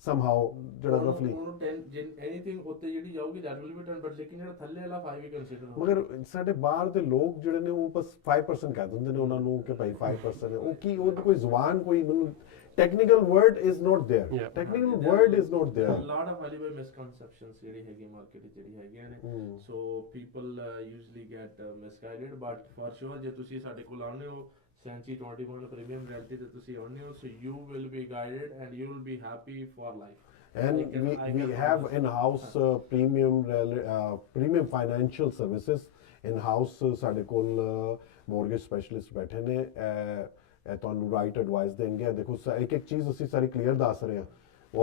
somehow ਜਿਹੜਾ roughly ਉਹਨੂੰ 10 anything ਉੱਤੇ ਜਿਹੜੀ ਜਾਊਗੀ that will be 10, but ਲੇਕਿਨ ਜਿਹੜਾ ਥੱਲੇ ਵਾਲਾ 5 ਹੀ consider ਹੋਊਗਾ. ਮਗਰ ਸਾਡੇ ਬਾਹਰ ਦੇ ਲੋਕ ਜਿਹੜੇ ਨੇ ਉਹ ਬਸ 5% ਕਹਿ ਦਿੰਦੇ ਨੇ ਉਹਨਾਂ ਨੂੰ ਕਿ ਭਾਈ 5% ਹੈ ਉਹ ਕੀ ਉਹ ਕੋਈ ਜ਼ੁਬਾਨ ਕੋਈ ਮੈਨੂੰ technical word is not there. Yeah. Technical word is not there. A lot of Ali misconceptions ਜਿਹੜੀ ਹੈਗੀ ਮਾਰਕੀਟ ਵਿੱਚ ਜਿਹੜੀ ਹੈਗੀਆਂ ਨੇ. So people usually get misguided, but for sure ਜੇ ਤੁਸੀਂ ਸਾਡੇ ਕੋਲ ਆਉਂਦੇ ਹੋ Senchi 21 Premium Realty ਤੇ ਤੁਸੀਂ ਆਉਂਦੇ ਹੋ, so you will be guided and you will be happy for life. And we have in-house premium financial services in-house ਸਾਡੇ ਕੋਲ mortgage specialist ਬੈਠੇ ਨੇ ਇਹ ਤੁਹਾਨੂੰ right advice ਦੇਣਗੇ. ਦੇਖੋ ਇੱਕ ਇੱਕ ਚੀਜ਼ ਅਸੀਂ ਸਾਰੀ clear ਦੱਸ ਰਹੇ ਹਾਂ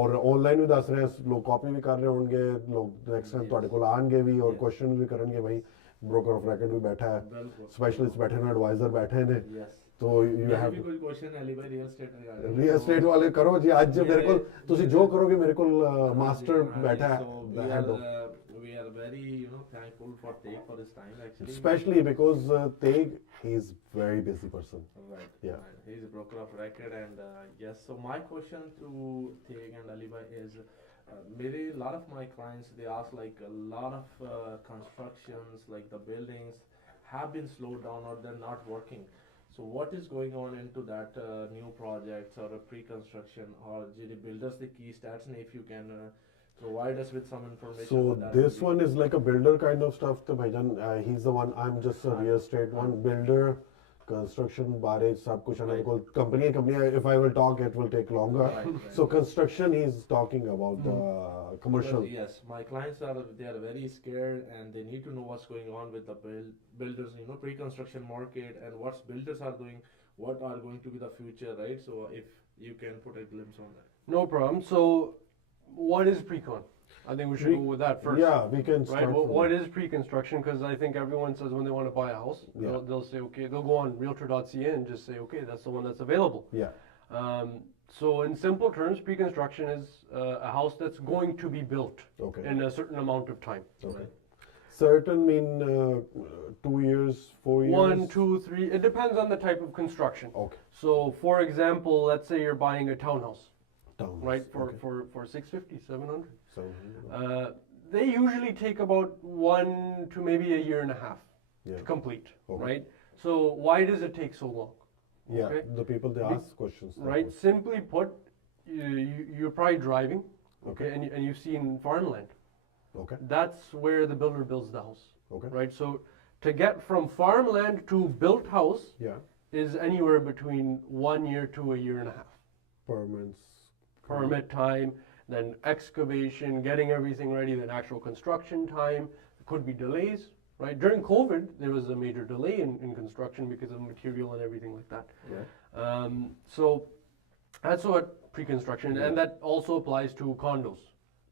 ਔਰ ਆਨਲਾਈਨ ਵੀ ਦੱਸ ਰਹੇ ਹਾਂ, ਲੋਕ ਕਾਪੀ ਵੀ ਕਰ ਰਹੇ ਹੋਣਗੇ, ਲੋਕ ਨੈਕਸਟ ਟਾਈਮ ਤੁਹਾਡੇ ਕੋਲ ਆਣਗੇ ਵੀ ਔਰ ਕੁਐਸਚਨ ਵੀ ਕਰਨਗੇ. ਭਾਈ broker of record ਵੀ ਬੈਠਾ ਹੈ, specialist बैठे हैं, advisor बैठे हैं. Yes. तो you have कोई क्वेश्चन अली भाई real estate regarding real estate वाले करो जी. आज मेरे को ਤੁਸੀਂ ਜੋ ਕਰੋਗੇ ਮੇਰੇ ਕੋਲ ਮਾਸਟਰ ਬੈਠਾ ਹੈ the head of we are very thankful for Tegh for his time actually, especially because Tegh he is very busy person. right. Yeah. Right. He's a broker of record and yes, so my question to Tegh and Ali bhai is maybe a lot of my clients they ask like a lot of constructions like the buildings have been slowed down or they're not working. So what is going on into that new projects or a pre-construction or the builders the key stats, and if you can provide us with some information. So about that this one is like a builder kind of stuff. तो भाईजान he's the one. I'm just a real estate one. Builder, construction, बारे सब कुछ है ना. बिल्कुल company. If I will talk, it will take longer. Right. So construction, he's talking about the commercial. Because, yes, my clients they are very scared and they need to know what's going on with the builders, pre-construction market and what builders are doing, what are going to be the future, right? So if you can put a glimpse on that. No problem. So what is pre-con? I think we should go with that first. Yeah, we can start. Right. Well, from what is pre-construction? Because I think everyone says when they want to buy a house, Yeah. they'll say, okay, they'll go on realtor.ca and just say, okay, that's the one that's available. Yeah. So in simple terms, pre-construction is a house that's going to be built Okay. in a certain amount of time. Okay. Certain mean 2 years, 4 years. 1, 2, 3. It depends on the type of construction. Okay. So for example, let's say you're buying a townhouse, Townhouse. right? For Okay. for 650, 700. So, They usually take about 1 to maybe a year and a half yeah. to complete, Okay. right? So why does it take so long? Yeah. Okay. The people they Be- ask questions. that Right? way. Simply put, you're probably driving, okay, Okay. and you've seen farmland. Okay. That's where the builder builds the house, Okay. right? So to get from farmland to built house Yeah. is anywhere between 1 year to a year and a half. Permits. Permit time, then excavation, getting everything ready, then actual construction time. There could be delays, right? During COVID, there was a major delay in construction because of material and everything like that. Yeah. So that's what pre-construction, Yeah. and that also applies to condos.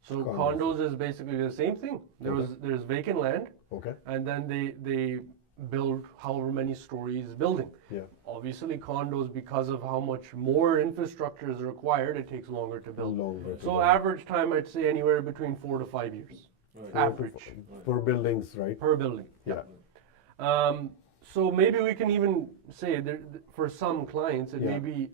So Condos. condos is basically the same thing. There's vacant land, Okay. and then they build however many stories building. Yeah. Obviously, condos, because of how much more infrastructure is required, it takes longer to build. Longer. to So build. average time, I'd say anywhere between 4 to 5 years, Right. average For buildings, right? per building. Yeah. So maybe we can even say that for some clients, it Yeah. may be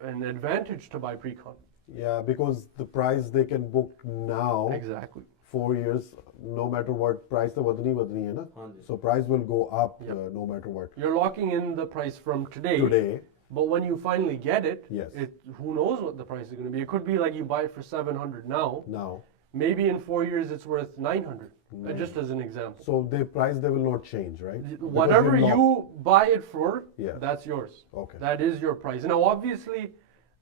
an advantage to buy pre-con. Yeah, because the price they can book now. Exactly. 4 years, no matter what price the vadni hai na. हाँ जी. So price will go up Yep. no matter what. You're locking in the price from today. Today, But when you finally get it, Yes. who knows what the price is going to be? It could be like you buy it for 700 now. now. Maybe in 4 years it's worth 900. Nice. Just as an example. So the price they will not change, right? Because Whatever lock- you buy it for, Yeah. that's yours. Okay. That is your price. Now, obviously,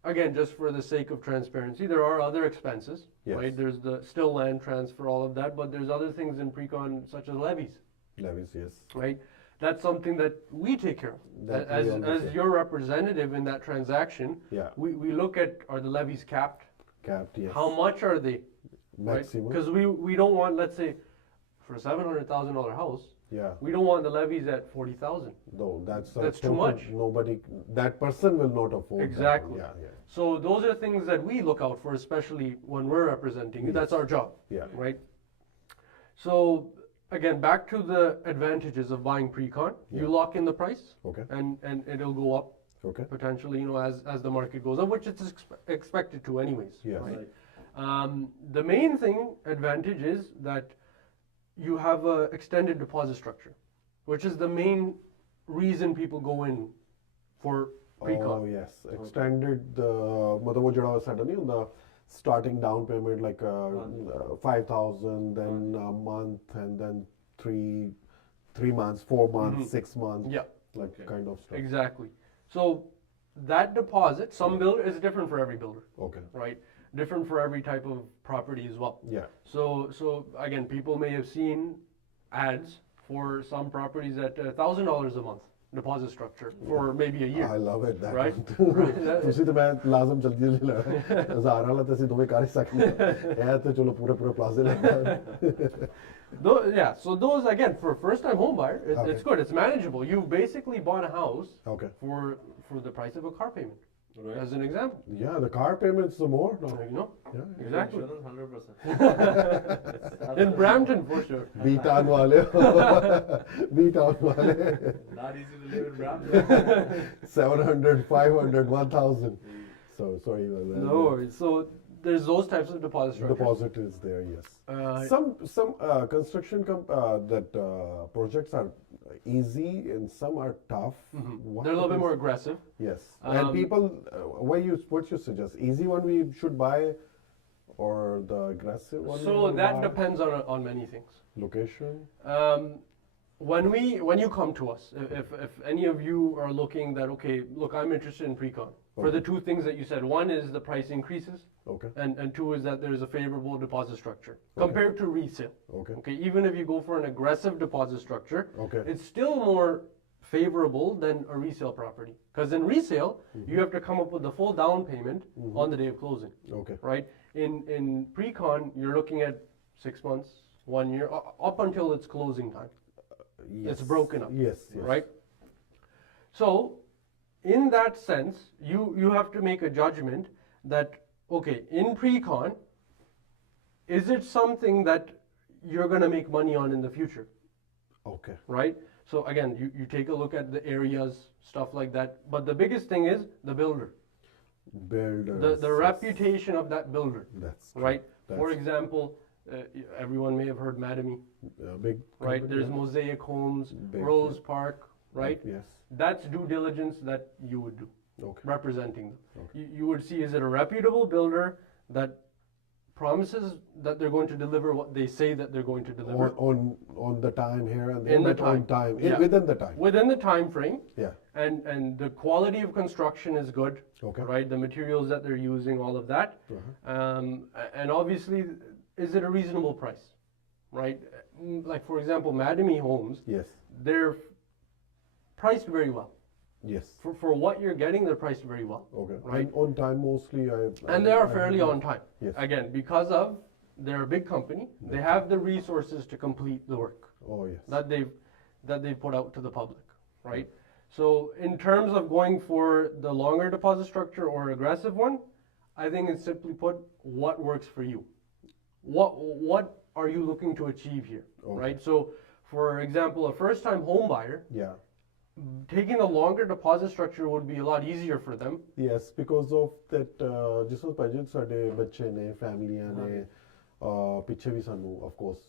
again, just for the sake of transparency, there are other expenses, Yes. right? There's the still land transfer, all of that, but there's other things in pre-con such as levies, Levies, yes. right? that's something that we take care of. That As we understand. your representative in that transaction, Yeah. we look at, are the levies capped? Capped, yes. How much are they? Maximum. Because we don't want, let's say, for a $700,000 house, Yeah. we don't want the levies at 40,000. No, that's That's too total- much. Nobody, that person will not afford that. Exactly. Yeah, yeah. So those are things that we look out for, especially when we're representing you. That's our job, Yeah. right? So again, back to the advantages of buying pre-con. You Yeah. lock in the price, Okay. and it'll go up Okay. potentially, as the market goes up, which it's expected to anyways. Yes. Right? Right. The main advantage is that you have a extended deposit structure, which is the main reason people go in for pre-con. Oh yes, extended the मतलब वो जोड़ा said नहीं the starting down payment like 5,000, then a month, and then three months, 4 months, 6 months, Yeah, like Okay. kind of stuff. exactly. So that deposit, some builder is different for every builder, Okay. right? Different for every type of property as well. Yeah. So again, people may have seen ads for some properties at $1,000 a month deposit structure for maybe a year. I love it. That Right? one. Right. ਤੁਸੀਂ ਤੇ ਮੈਂ ਲਾਜ਼ਮ ਜਲਦੀ ਜਲਦੀ ਲੈ ਹਜ਼ਾਰ ਵਾਲਾ ਤੇ ਅਸੀਂ ਦੋਵੇਂ ਕਰ ਹੀ ਸਕਦੇ ਹਾਂ। ਇਹ ਤੇ ਚਲੋ ਪੂਰੇ ਪਲਾਜ਼ੇ ਲੈ Yeah, so those again for first time home buyer, Okay. it's good. It's manageable. You basically bought a house Okay. for the price of a car payment, Right. as an example. Yeah, the car payments the more. No. You know, Yeah. exactly. Insurance 100%. In Brampton for sure. B-Town वाले B-Town वाले Not easy to live in Brampton. 700, 500, 1,000. So sorry about that. No worries. So there's those types of deposit structures. Deposit is there, yes. Uh, Some construction projects are easy and some are tough. Why Mm-hmm. They're a little bit is- more aggressive. Yes, and people, what you suggest? Easy one we should buy, or the aggressive one? So we that buy? depends on many things. Location. When you come to us, if any of you are looking that, okay, look, I'm interested in pre-con, for the two things that you said, one is the price increases, Okay. and two is that there's a favorable deposit structure compared to resale. Okay. Okay, even if you go for an aggressive deposit structure, Okay. it's still more favorable than a resale property. Because in resale, you have to come up with the full down payment on the day of closing, Okay. right? In pre-con, you're looking at 6 months, 1 year, up until its closing time. Yes. It's broken up. Yes. Yes. Right? So, in that sense, you have to make a judgment that, okay, in pre-con, is it something that you're going to make money on in the future, Okay. right? So again, you take a look at the areas, stuff like that. But the biggest thing is the builder, Builders. the reputation of that builder, That's true. right? For That's example, everyone may have heard Madamy, big. right? company, There's yeah. Mosaic Homes, Big, Rose yeah. Park, right? Yes. That's due diligence that you would do, Okay. representing them. Okay. You would see, is it a reputable builder that promises that they're going to deliver what they say that they're going to deliver On the time here and In the but on time. time. Yeah. Within the time. within the time frame, Yeah. and the quality of construction is good, Okay. right? The materials that they're using, all of that, and obviously, is it a reasonable price, right? Like for example, Madamy Homes, Yes. they're priced very well. Yes. For what you're getting, they're priced very well. Okay. Right. And on time mostly. And they are fairly on time. Yes. Again, because of they're a big company, they have the resources to complete the work Oh yes. that they've put out to the public, right? So in terms of going for the longer deposit structure or aggressive one, I think it's simply put, what works for you? What are you looking to achieve here, Okay. right? So for example, a first-time home buyer, Yeah. taking a longer deposit structure would be a lot easier for them. Yes, because of that ਜਿਸ ਨੂੰ ਭਾਜੀ ਸਾਡੇ ਬੱਚੇ ਨੇ ਫੈਮਲੀਆਂ ਨੇ ਪਿੱਛੇ ਵੀ ਸਾਨੂੰ of course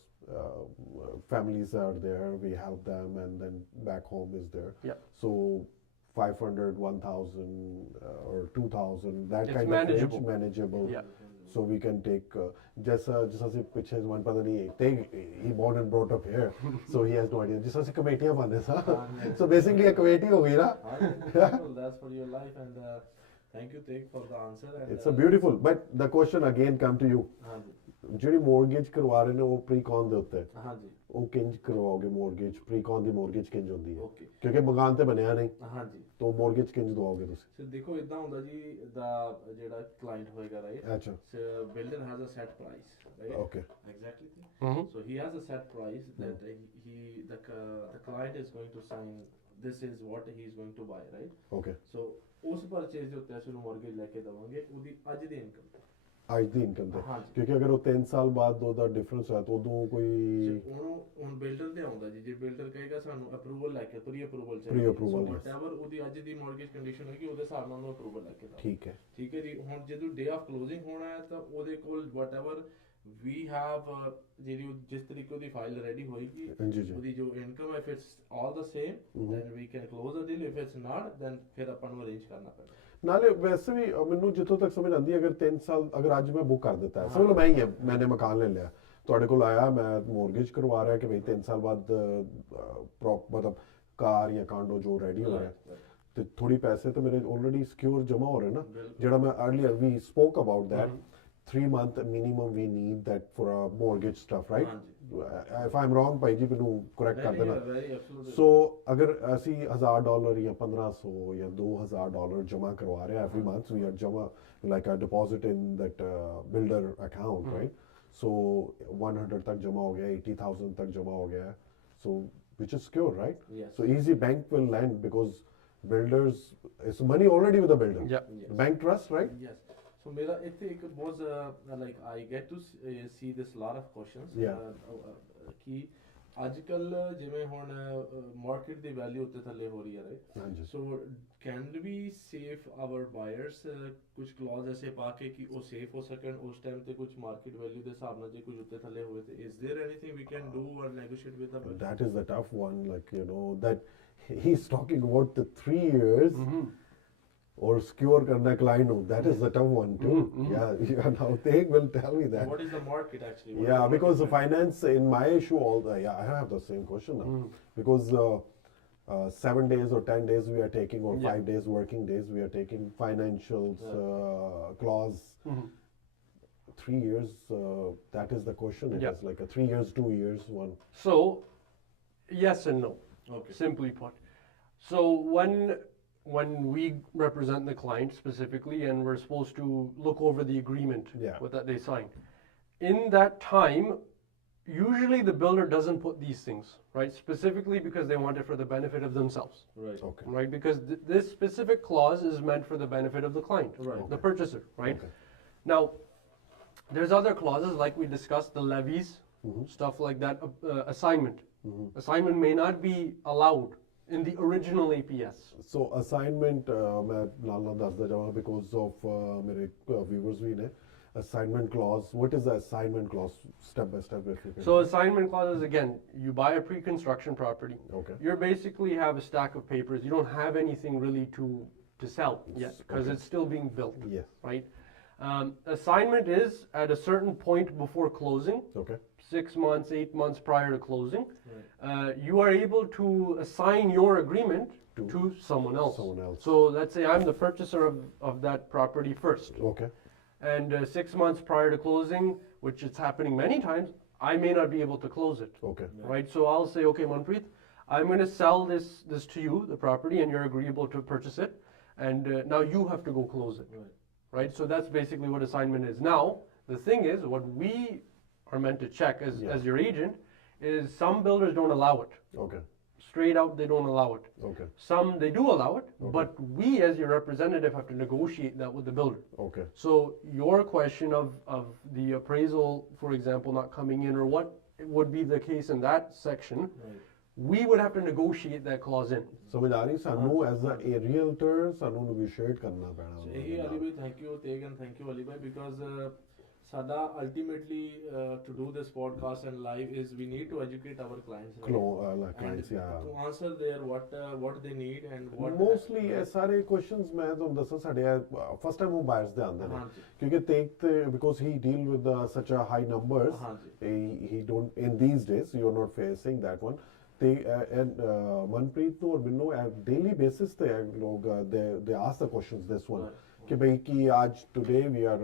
families are there, we help them, and then back home is there. Yeah. So 500, 1,000 or 2,000, that It's kind manageable. of range, manageable. Yeah. So we can take जैसा से पिछे one पता नहीं Tegh, he born and brought up here, so he has no idea. जैसा से कमेटियां बने सा, so basically a committee हो गई ना. Well, that's for your life, and thank you, Tegh, for the answer. And, It's a beautiful, but the question again come to you. ਜਿਹੜੀ mortgage ਕਰਵਾ ਰਹੇ ਨੇ ਉਹ ਪ੍ਰੀ-ਕੌਨ ਦੇ ਉੱਤੇ ਹਾਂਜੀ ਉਹ ਕਿੰਜ ਕਰਵਾਓਗੇ ਮੋਰਗੇਜ ਪ੍ਰੀ-ਕੌਨ ਦੀ ਮੋਰਗੇਜ ਕਿੰਜ ਹੁੰਦੀ ਹੈ ਓਕੇ ਕਿਉਂਕਿ ਮਕਾਨ ਤੇ ਬਣਿਆ ਨਹੀਂ ਹਾਂਜੀ ਤਾਂ ਮੋਰਗੇਜ ਕਿੰਜ ਦਵਾਓਗੇ ਤੁਸੀਂ ਸੋ ਦੇਖੋ ਇਦਾਂ ਹੁੰਦਾ ਜੀ ਦਾ ਜਿਹੜਾ ਕਲਾਇੰਟ ਹੋਏਗਾ ਰਾਈਟ ਅੱਛਾ so builder has a set price right okay exactly Mhm. so he has a set price that the client is going to sign this is what he is going to buy right okay so ਉਸ purchase ਦੇ ਉੱਤੇ ਅਸੀਂ ਉਹਨੂੰ mortgage ਲੈ ਕੇ ਦੇਵਾਂਗੇ ਉਹਦੀ ਅੱਜ ਦੀ income ਅੱਜ ਦੀ ਇਨਕਮ ਤੇ ਹਾਂਜੀ ਕਿਉਂਕਿ ਅਗਰ ਉਹ 3 ਸਾਲ ਬਾਅਦ ਉਹਦਾ ਡਿਫਰੈਂਸ ਹੋਇਆ ਤਾਂ ਉਦੋਂ ਕੋਈ ਉਹਨੂੰ ਹੁਣ ਬਿਲਡਰ ਤੇ ਆਉਂਦਾ ਜੀ ਜੇ ਬਿਲਡਰ ਕਹੇਗਾ ਸਾਨੂੰ ਅਪਰੂਵਲ ਲੈ ਕੇ pre approval Pre-approval, yes. Whatever ਉਹਦੀ ਅੱਜ ਦੀ ਮਾਰਗੇਜ ਕੰਡੀਸ਼ਨ ਹੋਏਗੀ ਉਹਦੇ ਹਿਸਾਬ ਨਾਲ ਉਹਨੂੰ ਅਪਰੂਵਲ ਲੈ ਕੇ ਦਿਓ ਠੀਕ ਹੈ ਠੀਕ ਹੈ ਜੀ ਹੁਣ ਜਦੋਂ ਡੇ ਆਫ ਕਲੋਜ਼ਿੰਗ ਹੋਣਾ ਹੈ ਤਾਂ ਉਹਦੇ ਕੋਲ ਵਟਐਵਰ ਵੀ ਹੈਵ ਜਿਹੜੀ ਜਿਸ ਤਰੀਕੇ ਉਹਦੀ ਫਾਈਲ ਰੈਡੀ ਹੋਏਗੀ ਜੀ ਜੀ ਉਹਦੀ ਜੋ income if it's all the same then we can close a deal if it's not then ਫਿਰ ਆਪਾਂ ਨੂੰ ਅਰੇਂਜ ਕਰਨਾ ਪੈਣਾ ਨਾਲੇ ਵੈਸੇ ਵੀ ਮੈਨੂੰ ਜਿੱਥੋਂ ਤੱਕ ਸਮਝ ਆਉਂਦੀ ਹੈ ਅਗਰ 3 ਸਾਲ ਅਗਰ ਅੱਜ ਮੈਂ ਬੁੱਕ ਕਰ ਦਿੱਤਾ ਹੈ ਸਮਝ ਲਓ ਮੈਂ ਹੀ ਹੈ ਮੈंने ਮਕਾਨ ਲੈ ਲਿਆ ਤੁਹਾਡੇ ਕੋਲ ਆਇਆ ਮੈਂ ਮੋਰਗੇਜ ਕਰਵਾ ਰਿਹਾ ਕਿ ਭਾਈ 3 ਸਾਲ ਬਾਅਦ ਮਤਲਬ ਕਾਰ ਜਾਂ ਕਾਂਡੋ ਜੋ ਰੈਡੀ ਹੋ ਰਿਹਾ ਤੇ ਥੋੜੀ ਪੈਸੇ ਤਾਂ ਮੇਰੇ ਆਲਰੇਡੀ ਸਿਕਿਉਰ ਜਮਾ ਹੋ ਰਹੇ ਨਾ ਜਿਹੜਾ ਮੈਂ अर्ਲੀਅਰ ਵੀ spoke about that 3 month minimum we need that for a mortgage stuff right if I'm wrong ਭਾਈ ਜੀ ਮੈਨੂੰ correct ਕਰ ਦੇਣਾ so ਅਗਰ ਅਸੀਂ $1000 ਜਾਂ 1500 ਜਾਂ $2000 ਜਮਾ ਕਰਵਾ ਰਹੇ every month we are ਜਮਾ like a deposit in that builder account right so 100 ਤੱਕ ਜਮਾ ਹੋ ਗਿਆ 80000 ਤੱਕ ਜਮਾ ਹੋ ਗਿਆ so which is secure right so easy bank will lend because builders it's money already with the builder bank trust right yes so ਮੇਰਾ ਇੱਥੇ ਇੱਕ ਬਹੁਤ like I get to see this lot of questions ਕਿ ਅੱਜ ਕੱਲ ਜਿਵੇਂ ਹੁਣ market ਦੀ value ਉੱਤੇ ਥੱਲੇ ਹੋ ਰਹੀ ਹੈ right so can we safe our buyers ਕੁਝ ਕਲੌਜ਼ ਐਸੇ ਪਾ ਕੇ ਕਿ ਉਹ ਸੇਫ ਹੋ ਸਕਣ ਉਸ ਟਾਈਮ ਤੇ ਕੁਝ ਮਾਰਕੀਟ ਵੈਲਿਊ ਦੇ ਹਿਸਾਬ ਨਾਲ ਜੇ ਕੁਝ ਉੱਤੇ ਥੱਲੇ ਹੋਵੇ ਤੇ is there anything we can do or negotiate with the that is the tough one like you know that he's talking about the 3 years or secure karna client ho that is the tough one too yeah now Tegh will tell me that what is the market actually because the finance in my issue all the I have the same question now because 7 days or 10 days we are taking or 5 days working days we are taking financials clause 3 years that is the question it is like a 3 years 2 years one So yes and no simply put so when we represent the client specifically and we're supposed to look over the agreement with that they signed in that time usually the builder doesn't put these things right specifically because they want it for the benefit of themselves right because this specific clause is meant for the benefit of the client the purchaser right now there's other clauses like we discussed the levies stuff like that assignment assignment may not be allowed in the original APS. So assignment मैं लाना दसदा जाऊँ because of मेरे viewers भी ने assignment clause. What is the assignment clause? Step by step if you can. So assignment clause is again you buy a pre-construction property. Okay. You basically have a stack of papers. You don't have anything really to sell yet because it's still being built. Yes. Right. Assignment is at a certain point before closing. Okay. 6 months, 8 months prior to closing, you are able to assign your agreement to someone else. So let's say I'm the purchaser of that property first. Okay. And 6 months prior to closing, which is happening many times, I may not be able to close it. Okay. Right? So I'll say, okay, Manpreet, I'm going to sell this to you, the property, and you're agreeable to purchase it. And now you have to go close it. Right? So that's basically what assignment is. Now, the thing is, what we are meant to check as your agent is some builders don't allow it. Okay. Straight out, they don't allow it. Okay. Some they do allow it, but we as your representative have to negotiate that with the builder. Okay. So your question of the appraisal, for example, not coming in or what would be the case in that section, we would have to negotiate that clause in. समझ आ रही ਸਾਨੂੰ as a realtor ਸਾਨੂੰ negotiate ਕਰਨਾ ਪੈਣਾ so ਇਹ ਅਲੀ ਭਾਈ thank you Tegh and thank you Ali Bhai because ਸਾਡਾ ultimately to do this podcast and live is we need to educate our clients clients to answer their what they need and what mostly ਇਹ ਸਾਰੇ questions ਮੈਂ ਤੁਹਾਨੂੰ ਦੱਸਾਂ ਸਾਡੇ first time home buyers ਦੇ ਆਉਂਦੇ ਨੇ ਕਿਉਂਕਿ Tegh because he deal with such a high numbers he don't in these days you're not facing that one they and Manpreet ਨੂੰ ਔਰ ਮੈਨੂੰ daily basis ਤੇ ਲੋਗ they ask the questions this one कि भाई कि आज today we are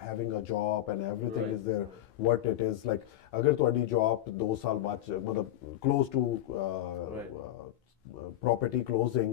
having a job and everything Right. is there what it is like अगर तुम्हारी job 2 साल बाद मतलब close to Right. property closing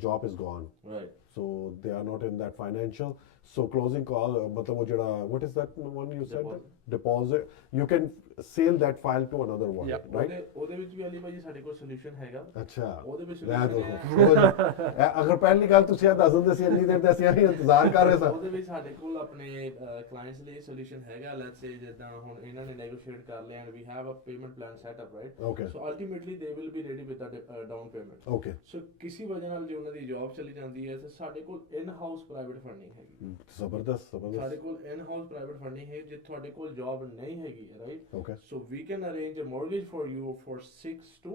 job is gone Right. so they are not in that financial so closing call मतलब वो जड़ा what is that one you said deposit you can sell that file to another one Yep. right ਉਹਦੇ ਵਿੱਚ ਵੀ ਅਲੀ ਭਾਜੀ ਸਾਡੇ ਕੋਲ solution ਹੈਗਾ ਅੱਛਾ ਉਹਦੇ ਵਿੱਚ ਰਹਿ solution ਦੋ ਅਗਰ ਪਹਿਲੀ ਗੱਲ ਤੁਸੀਂ ਇਹ ਦੱਸ ਦਿੰਦੇ ਸੀ ਇੰਨੀ ਦੇਰ ਤੇ ਅਸੀਂ ਇਹੀ ਇੰਤਜ਼ਾਰ ਕਰ ਰਹੇ ਸਾਂ ਉਹਦੇ ਵਿੱਚ ਸਾਡੇ ਕੋਲ ਆਪਣੇ ਕਲਾਇੰਟਸ ਲਈ ਸੋਲੂਸ਼ਨ ਹੈਗਾ ਲੈਟਸ ਸੇ ਜਿੱਦਾਂ ਹੁਣ ਇਹਨਾਂ ਨੇ ਨੈਗੋਸ਼ੀਏਟ ਕਰ ਲਿਆ and we have a payment plan set up right Okay. So ultimately they will be ready with a down payment okay so ਕਿਸੇ ਵਜ੍ਹਾ ਨਾਲ ਜੇ ਉਹਨਾਂ ਦੀ ਜੌਬ ਚਲੀ ਜਾਂਦੀ ਹੈ ਤੇ ਸਾਡੇ ਕੋਲ ਇਨ ਹਾਊਸ ਪ੍ਰਾਈਵੇਟ ਫੰਡਿੰਗ ਹੈਗੀ ਜ਼ਬਰਦਸਤ ਸਾਡੇ ਜ਼ਬਰਦਸਤ ਕੋਲ ਇਨ ਹਾਊਸ ਪ੍ਰਾਈਵੇਟ ਫੰਡਿੰਗ ਹੈ ਜੇ ਤੁਹਾਡੇ ਕੋਲ ਜੌਬ ਨਹੀਂ ਹੈਗੀ right okay so we can arrange a mortgage for you for 6 to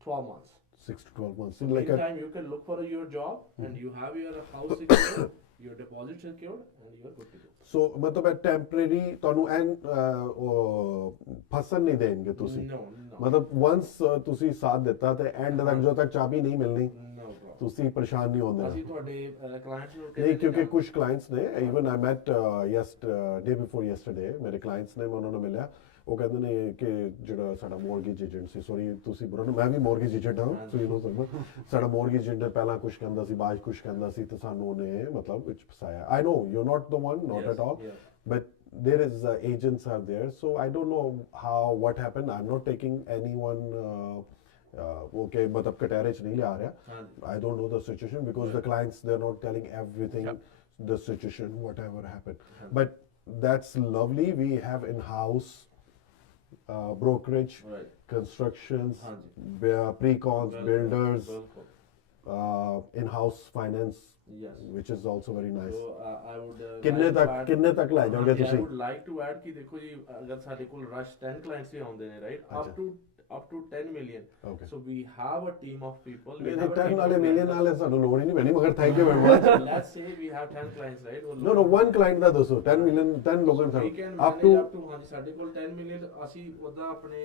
12 months 6 to 12 months so like a meantime you can look for your job and you have your house secured your deposit secured and you are good to go so ਮਤਲਬ ਇਹ temporary ਤੁਹਾਨੂੰ ਐਨ ਫਸਣ ਨਹੀਂ ਦੇਣਗੇ ਤੁਸੀਂ no ਮਤਲਬ once ਤੁਸੀਂ ਸਾਥ ਦਿੱਤਾ ਤੇ ਐਂਡ ਤੱਕ ਜਦੋਂ ਤੱਕ ਚਾਬੀ ਨਹੀਂ ਮਿਲਣੀ no problem ਤੁਸੀਂ ਪਰੇਸ਼ਾਨ ਨਹੀਂ ਹੁੰਦੇ ਅਸੀਂ ਤੁਹਾਡੇ ਕਲਾਇੰਟਸ ਨੂੰ ਨਹੀਂ ਕਿਉਂਕਿ ਕੁਝ ਕਲਾਇੰਟਸ ਨੇ even I met day before yesterday ਮੇਰੇ ਕਲਾਇੰਟਸ ਨੇ ਮੈਂ ਉਹਨਾਂ ਨੂੰ ਮਿਲਿਆ ਉਹ ਕਹਿੰਦੇ ਨੇ ਕਿ ਜਿਹੜਾ ਸਾਡਾ ਮੋਰਗੇਜ ਏਜੰਟ ਸੀ ਸੌਰੀ ਤੁਸੀਂ ਬੁਰਾ ਮੈਂ ਵੀ ਮੋਰਗੇਜ ਏਜੰਟ ਹਾਂ ਸੋ ਯੂ ਨੋ ਸਾਡਾ ਮੋਰਗੇਜ ਏਜੰਟ ਪਹਿਲਾਂ ਕੁਝ ਕਹਿੰਦਾ ਸੀ ਬਾਅਦ ਕੁਝ ਕਹਿੰਦਾ ਸੀ ਤੇ ਸਾਨੂੰ ਉਹਨੇ ਮਤਲਬ ਵਿੱਚ ਫਸਾਇਆ I know you not the one not at all but there is agents are there so I don't know how what happened I'm not taking anyone okay matlab katare ch nahi la raha I don't know the situation because the clients they're not telling everything the situation whatever happened but that's lovely we have in house brokerage right constructions ਹਾਂਜੀ pre-cons builders ਬਿਲਕੁਲ in-house finance yes which is also very nice so I would ਕਿੰਨੇ ਤੱਕ ਲੈ ਜਾਓਗੇ I ਤੁਸੀਂ would like to add ਕਿ ਦੇਖੋ ਜੀ ਅਗਰ ਸਾਡੇ ਕੋਲ ਰਸ਼ 10 clients ਵੀ ਆਉਂਦੇ ਨੇ right up to 10 million Okay. so we have a team of people we ਨਹੀਂ have a 10 team ਵਾਲੇ of ਮਿਲੀਅਨ lenders. ਵਾਲੇ ਸਾਨੂੰ ਲੋੜ ਹੀ ਨਹੀਂ ਪੈਣੀ ਮਗਰ thank you very much let's say we have 10 clients right ਉਹ no one client ਦਾ ਦੱਸੋ 10 ਮਿਲੀਅਨ 10 ਲੋਕਾਂ we ਨੂੰ can up manage to up to ਹਾਂਜੀ ਸਾਡੇ ਕੋਲ 10 million ਅਸੀਂ ਉਹਦਾ ਆਪਣੇ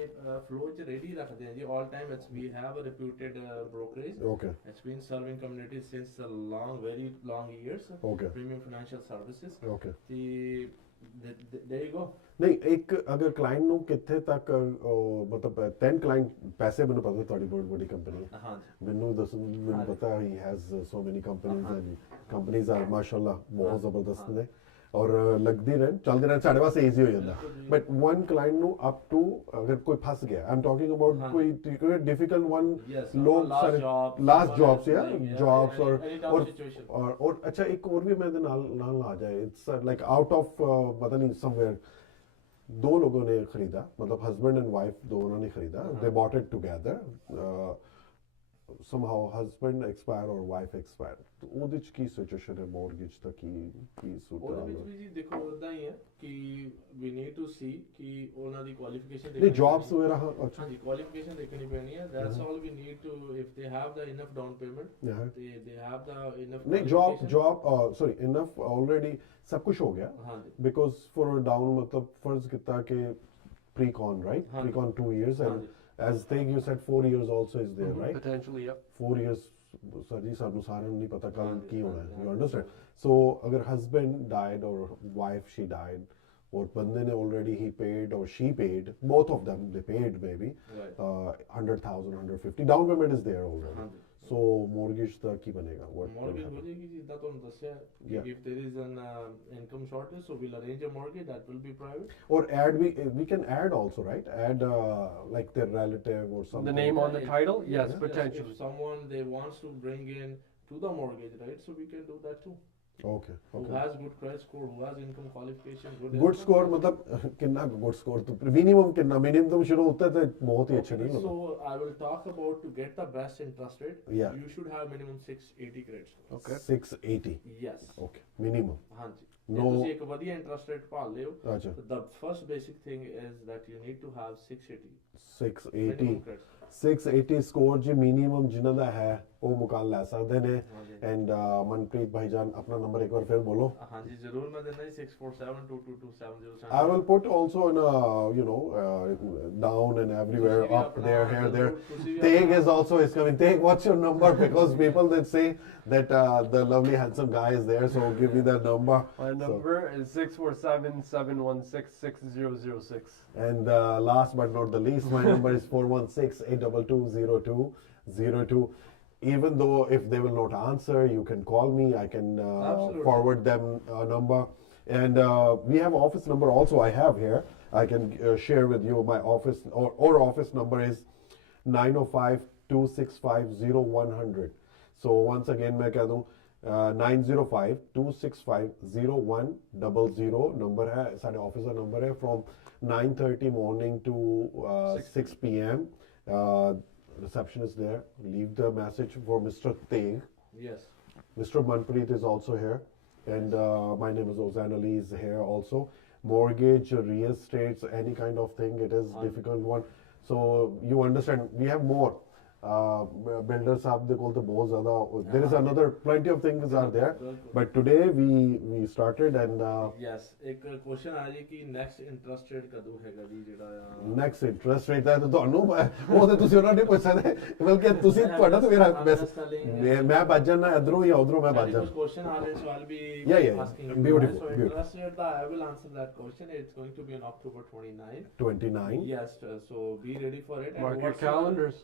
ਫਲੋ ਚ ਰੈਡੀ ਰੱਖਦੇ ਹਾਂ ਜੀ all time it's we have a reputed brokerage okay it's been serving communities since a very long years okay Premium Financial Services okay the there you go ਨਹੀਂ ਇੱਕ ਅਗਰ ਕਲਾਇੰਟ ਨੂੰ ਕਿੱਥੇ ਤੱਕ ਮਤਲਬ 10 ਕਲਾਇੰਟ ਪੈਸੇ ਮੈਨੂੰ ਪਤਾ ਤੁਹਾਡੀ ਬਹੁਤ ਵੱਡੀ ਕੰਪਨੀ ਹੈ ਹਾਂਜੀ ਮੈਨੂੰ ਦੱਸੋ ਮੈਨੂੰ ਪਤਾ ਹੀ ਹੈਜ਼ ਸੋ ਮੈਨੀ ਕੰਪਨੀਜ਼ ਐਂਡ ਕੰਪਨੀਜ਼ ਆਰ ਮਾਸ਼ਾਅੱਲਾ ਬਹੁਤ ਜ਼ਬਰਦਸਤ ਨੇ ਔਰ ਲੱਗਦੀ ਰਹਿਣ ਚੱਲਦੇ ਰਹਿਣ ਸਾਡੇ ਵਾਸਤੇ ਈਜ਼ੀ ਹੋ ਜਾਂਦਾ ਬਟ ਵਨ ਕਲਾਇੰਟ ਨੂੰ ਅਪ ਟੂ ਅਗਰ ਕੋਈ ਫਸ ਗਿਆ ਆਈ ਐਮ ਟਾਕਿੰਗ ਅਬਾਊਟ ਕੋਈ ਡਿਫਿਕਲਟ ਵਨ ਲੋਕ ਸਾਰੇ ਲਾਸਟ ਜੌਬਸ ਜਾਂ ਜੌਬਸ ਔਰ ਅੱਛਾ ਇੱਕ ਹੋਰ ਵੀ ਮੈਂ ਇਹਦੇ ਨਾਲ ਆ ਜਾਏ ਇਟਸ ਲਾਈਕ ਆਊਟ ਆਫ ਪਤਾ ਨਹੀਂ ਸਮਵੇਅਰ दो लोगों ने खरीदा मतलब हस्बैंड एंड वाइफ दोनों ने खरीदा they bought it together somehow husband expire or wife expire तो ਉਹਦੇ ਚ ਕੀ ਸਿਚੁਏਸ਼ਨ ਹੈ ਮੌਰਗੇਜ ਦਾ ਕੀ ਸੂਟ ਉਹਦੇ ਵਿੱਚ ਵੀ ਜੀ ਦੇਖੋ ਉਦਾਂ ਹੀ ਹੈ ਕਿ we need to see ਕਿ ਉਹਨਾਂ ਦੀ ਕੁਆਲੀਫਿਕੇਸ਼ਨ ਨਹੀਂ ਜੌਬਸ ਵਗੈਰਾ ਅੱਛਾ ਹਾਂਜੀ ਕੁਆਲੀਫਿਕੇਸ਼ਨ ਦੇਖਣੀ ਪੈਣੀ ਹੈ that's all we need to if they have the enough down payment they have the enough ਨਹੀਂ ਜੌਬ ਸੌਰੀ ਇਨਫ ਆਲਰੇਡੀ ਸਭ ਕੁਝ ਹੋ ਗਿਆ ਹਾਂਜੀ ਬਿਕੋਜ਼ ਫॉर ਡਾਊਨ ਮਤਲਬ ਫਰਜ਼ ਕੀਤਾ ਕਿ pre-con right pre-con 2 years and as Tegh you said 4 years also is there right Potentially, yep. 4 years sir ji ਸਾਨੂੰ ਸਾਰਿਆਂ ਨੂੰ ਨਹੀਂ ਪਤਾ ਕੱਲ ਕੀ ਹੋਣਾ ਹੈ you understand so ਅਗਰ husband died or wife she died or ਬੰਦੇ ਨੇ already he paid or she paid both of them they paid maybe 100,000 150 down payment is there already so mortgage ਦਾ ਕੀ ਬਣੇਗਾ what mortgage ਹੋ ਜਾਏਗੀ ਜਿੱਦਾਂ ਤੁਹਾਨੂੰ ਦੱਸਿਆ ਕਿ if there is an income shortage so we'll arrange a mortgage that will be private or add we can add also right add like their relative or something The name on the title? Yes, potentially. if someone they wants to bring in to the mortgage right so we can do that too okay who has good credit score who has income qualification good score मतलब कितना good score तो minimum कितना minimum तुम शुरू होता है तो बहुत ही अच्छे नहीं होता so I will talk about to get the best interest rate you should have minimum 680 credit score Okay. 680 yes okay minimum ਹਾਂਜੀ ਜੇ No. ਤੁਸੀਂ ਇੱਕ ਵਧੀਆ ਇੰਟਰਸਟ ਰੇਟ ਭਾਲ ਲਿਓ ਅੱਛਾ the first basic thing is that you need to have 680 680 minimum credit 680 score ਜੀ minimum ਜਿਨ੍ਹਾਂ ਦਾ ਹੈ ਉਹ ਮਕਾਨ ਲੈ ਸਕਦੇ ਨੇ ਹਾਂਜੀ ਐਂਡ ਮਨਪ੍ਰੀਤ ਭਾਈਜਾਨ ਆਪਣਾ ਨੰਬਰ ਇੱਕ ਵਾਰ ਫਿਰ ਬੋਲੋ ਹਾਂਜੀ ਜ਼ਰੂਰ ਮੈਂ ਦਿੰਦਾ ਜੀ 6472222707 I will put also in down and everywhere ਤੁਸੀਂ ਵੀ up there ਆਪਣਾ here there ਜ਼ਰੂਰ, ਤੁਸੀਂ ਵੀ Tegh ਆਪਣਾ- is also is coming Tegh what's your number because people that say that the lovely handsome guy is there so give me that number My So- number is 647-716-6006. And last but not the least, my number is 416-822-0202. Even though if they will not answer, you can call me. I can Absolutely. forward them a number. And we have office number also I have here. I can share with you my office or office number is 905-265-0100. So once again, मैं कह दूँ 905-265-0100 number है सारे office का number है from 9:30 morning to 6 p.m. Reception is there. Leave the message for Mr. Tegh. yes Mr. Manpreet is also here. And my name is Uzain Ali is here also. Mortgage, real estates, any kind of thing, it is difficult one. So you understand, we have more. Builders have they call the बहुत ज़्यादा. There is another plenty of things are there. But today we started and yes ਇੱਕ question ਆ ਜੀ ਕਿ next interest rate ਕਦੋਂ ਹੈਗਾ ਜੀ ਜਿਹੜਾ next interest rate ਹੈ ਤਾਂ ਤੁਹਾਨੂੰ ਉਹ ਤੇ ਤੁਸੀਂ ਉਹਨਾਂ ਨੇ ਪੁੱਛ ਸਕਦੇ ਬਲਕਿ ਤੁਸੀਂ ਤੁਹਾਡਾ ਤਾਂ ਮੇਰਾ ਮੈਂ ਭੱਜ ਜਾਣਾ ਇਧਰੋਂ ਜਾਂ ਉਧਰੋਂ ਮੈਂ ਭੱਜ ਜਾਣਾ question are so I'll be Yeah, asking you beautiful, guys. So beautiful. interest rate I will answer that question. It's going to be on October 29. 29. Yes, so be ready for it. And Mark your what's calendars.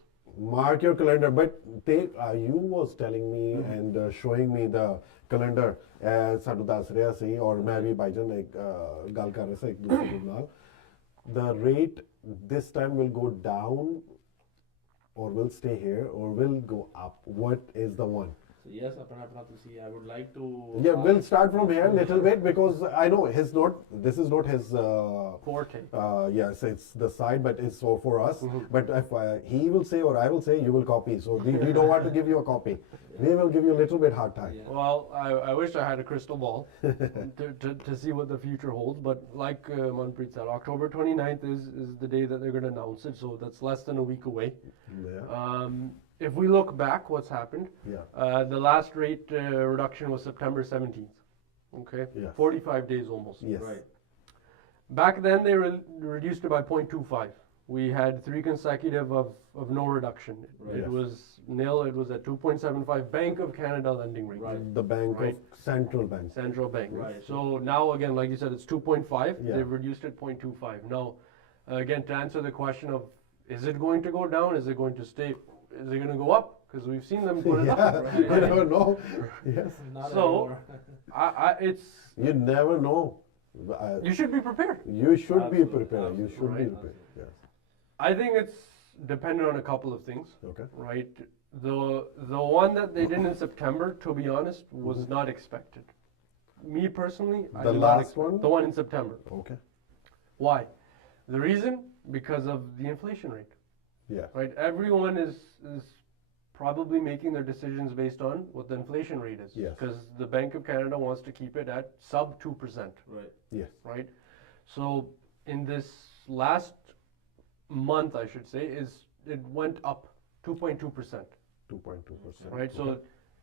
Mark your calendar. But take you was telling me and showing me the calendar. ਸਾਨੂੰ ਦੱਸ ਰਿਹਾ ਸੀ ਔਰ ਮੈਂ ਵੀ ਭਾਈਜਾਨ ਇੱਕ ਗੱਲ ਕਰ ਰਿਹਾ ਸੀ ਇੱਕ ਦੂਸਰੇ ਦੇ ਨਾਲ. The rate this time will go down or will stay here or will go up. What is the one? So yes, apna tusi I would like to Yeah, we'll start from here a little bit because I know this is not his Forte. yes, it's the side, but it's for us. But if he will say or I will say, you will copy. So we don't want to give you a copy. We will give you a little bit hard time. Yeah. Well, I wish I had a crystal ball to see what the future holds. But like Manpreet said, October 29th is the day that they're going to announce it. So that's less than a week away. Yeah. If we look back, what's happened? Yeah. The last rate reduction was September 17th. Okay. Yes. 45 days almost. Yes. Right. Back then, they reduced it by 0.25. We had 3 consecutive of no reduction. Right. It Yes. was nil. It was at 2.75 Bank of Canada lending rate. Right. The bank Right. of Central Bank. Central Bank. Right. So now again, like you said, it's 2.5. Yeah. They've reduced it 0.25. Now, again, to answer the question of is it going to go down? Is it going to stay? Is it going to go up? Because we've seen them put it Yeah, up. right. you never know. Yes. Not So- anymore. It's You never know. you should be prepared. You should be Absolutely, prepared. You should be absolutely. prepared. Yes. I think it's dependent on a couple of things. Okay. Right. The one that they did in September, to be honest, was not expected. Me personally, I The did not last expect one? the one in September. Okay. Why? The reason because of the inflation rate. Yeah. Right. Everyone is probably making their decisions based on what the inflation rate is. Yes. Because the Bank of Canada wants to keep it at sub 2%. Right. Yes. Right. So in this last month, I should say, it went up 2.2%. 2.2%. Right. So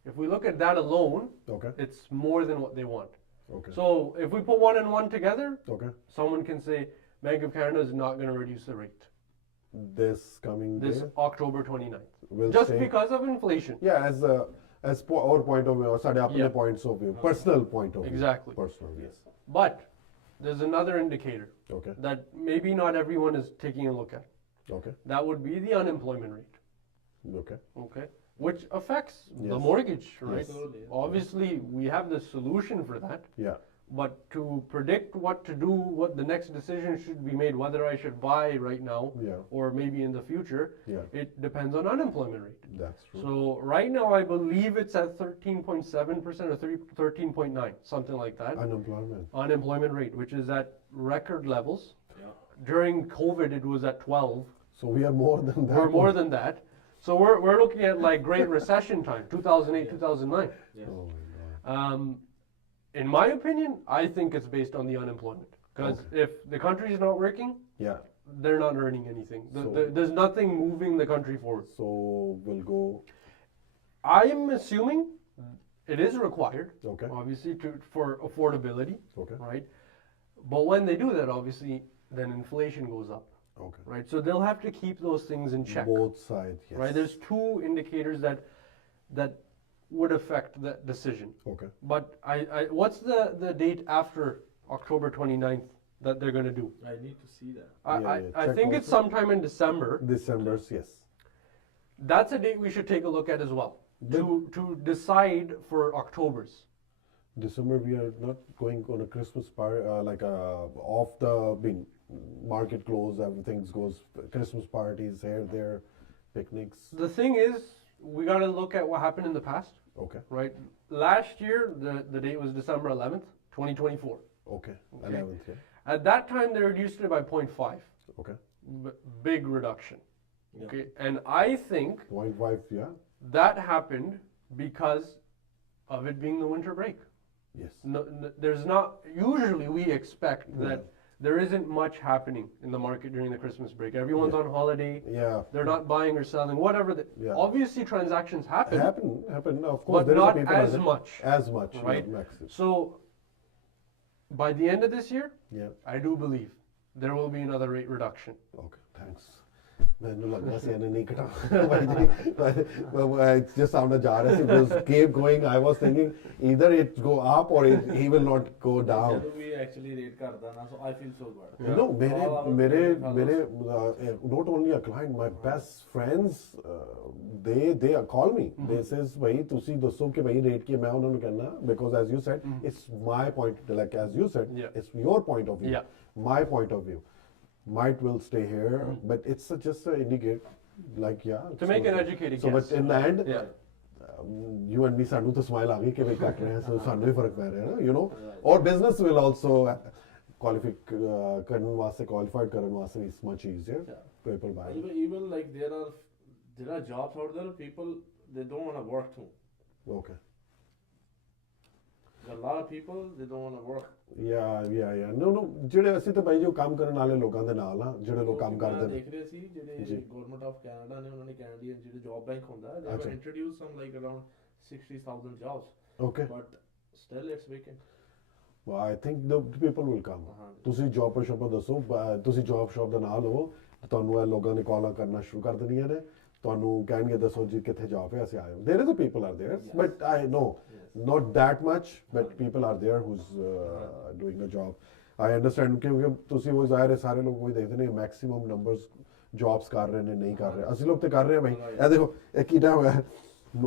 if we look at that alone, Okay. it's more than what they want. Okay. So if we put one and one together, Okay. someone can say Bank of Canada is not going to reduce the rate This coming this day October 29th. will Just stay. because of inflation. Yeah, as our point of view, ਸਾਡੇ ਆਪਣੇ Yeah. points of view, personal point of view. Exactly. Personal, yes. But there's another indicator Okay. that maybe not everyone is taking a look at. Okay. That would be the unemployment rate. Okay. Okay. Which affects the Yes. mortgage, right? Absolutely. Obviously, we have the solution for that. Yeah. But to predict what to do, what the next decision should be made, whether I should buy right now Yeah. or maybe in the future, Yeah. it depends on unemployment rate. That's true. So right now, I believe it's at 13.7% or 13.9, something like that. Unemployment. Unemployment rate, which is at record levels. Yeah. During COVID, it was at 12. So we are more than that. We're more than that. So we're looking at like Great Recession time, 2008, 2009. Yes. Oh my God. In my opinion, I think it's based on the unemployment. Because if the country is not working, Yeah. they're not earning anything. So- There's nothing moving the country forward. So we'll go. I'm assuming it is required, Okay. obviously, for affordability, Okay. right? But when they do that, obviously, then inflation goes up, Okay. right? So they'll have to keep those things in check, Both sides. Yes. right? There's two indicators that would affect that decision. Okay. But what's the date after October 29th that they're going to do? I need to see that. I Check think it's also. sometime in December. December's, yes. That's a date we should take a look at as well to decide for October's. December, we are not going on a Christmas party, like off the bin, market close, everything goes, Christmas parties here, there, picnics. The thing is, we got to look at what happened in the past, Okay. right? Last year, the date was December 11th, 2024. Okay. Okay. 11th, yeah. At that time, they reduced it by 0.5. Okay. Big reduction. Yeah. Okay, and I think 0.5, yeah. that happened because of it being the winter break. Yes. There's not, usually we expect Yeah. that there isn't much happening in the market during the Christmas break. Everyone's Yeah. on holiday, Yeah. they're not buying or selling, whatever. Yeah. Obviously transactions happen, Happen, of course. but there is a not people as out there. much. As much, yeah, right? maximum. So by the end of this year, Yeah. I do believe there will be another rate reduction. Okay, thanks. ਮੈਨੂੰ ਲੱਗਾ ਸੀ ਇਹਨੇ ਨਹੀਂ ਘਟਾਉਣਾ just ਸਾਹਮਣੇ ਜਾ ਰਿਹਾ ਸੀ was keep going. I was thinking either it go up or he will not go down. ਜਦੋਂ ਵੀ actually rate ਕਰਦਾ ਨਾ, so I feel so bad. You know, ਮੇਰੇ not only a client, my best friends, they call me. They says भाई ਤੁਸੀਂ ਦੱਸੋ ਕਿ ਭਾਈ rate ਕੀ ਮੈਂ ਉਹਨਾਂ ਨੂੰ ਕਹਿਣਾ, because as you said, it's my point, like as you said, Yeah. it's your point of view, Yeah. my point of view. Might will stay here, but it's just to indicate, like To make an educated So, guess. but in the end, Yeah. You and me, ਸਾਨੂੰ ਤਾਂ smile ਆ ਗਈ ਕਿ ਵੀ ਕੱਟ ਰਹੇ ਹਾਂ, so ਸਾਨੂੰ ਹੀ ਫਰਕ ਪੈ ਰਿਹਾ ਨਾ, you know. Or business will also qualified ਕਰਨ ਵਾਸਤੇ is much easier. Yeah. People buy. Even like there are jobs out there, people they don't want to work too. Okay. There are a lot of people they don't want to work. Yeah. No. ਜਿਹੜੇ ਅਸੀਂ ਤਾਂ ਭਾਈ ਜੋ ਕੰਮ ਕਰਨ ਵਾਲੇ ਲੋਕਾਂ ਦੇ ਨਾਲ ਆ, ਜਿਹੜੇ ਲੋਕ ਕੰਮ ਕਰਦੇ ਨੇ. ਦੇਖ ਰਹੇ ਸੀ ਜਿਹੜੇ ਗਵਰਨਮੈਂਟ ਆਫ ਕੈਨੇਡਾ ਨੇ, ਉਹਨਾਂ ਨੇ ਕੈਨੇਡੀਅਨ ਜਿਹੜੇ ਜੌਬ ਬੈਂਕ ਹੁੰਦਾ ਹੈ, they have introduced some like around 60,000 jobs. Okay. But still it's vacant. Well, I think the people will come. ਤੁਸੀਂ ਜੌਬ ਸ਼ੌਪ ਦੱਸੋ, ਤੁਸੀਂ ਜੌਬ ਸ਼ੌਪ ਦੇ ਨਾਲ ਹੋ, ਤੁਹਾਨੂੰ ਇਹ ਲੋਕਾਂ ਨੇ ਕਾਲਾਂ ਕਰਨਾ ਸ਼ੁਰੂ ਕਰ ਦੇਣੀਆਂ ਨੇ, ਤੁਹਾਨੂੰ ਕਹਿਣਗੇ ਦੱਸੋ ਜੀ ਕਿੱਥੇ ਜੌਬ ਹੈ, ਅਸੀਂ ਆਏ ਹਾਂ. There is a people are there, but I know not that much, but people are there who's doing a job. I understand ਕਿਉਂਕਿ ਤੁਸੀਂ ਉਹ ਜ਼ਾਹਿਰ ਹੈ ਸਾਰੇ ਲੋਕ ਉਹੀ ਦੇਖਦੇ ਨੇ ਮੈਕਸਿਮਮ ਨੰਬਰਸ ਜੌਬਸ ਕਰ ਰਹੇ ਨੇ, ਨਹੀਂ ਕਰ ਰਹੇ, ਅਸੀਂ ਲੋਕ ਤੇ ਕਰ ਰਹੇ ਹਾਂ ਭਾਈ. ਇਹ ਦੇਖੋ ਇਹ ਕੀ ਟਾਈਮ ਹੋਇਆ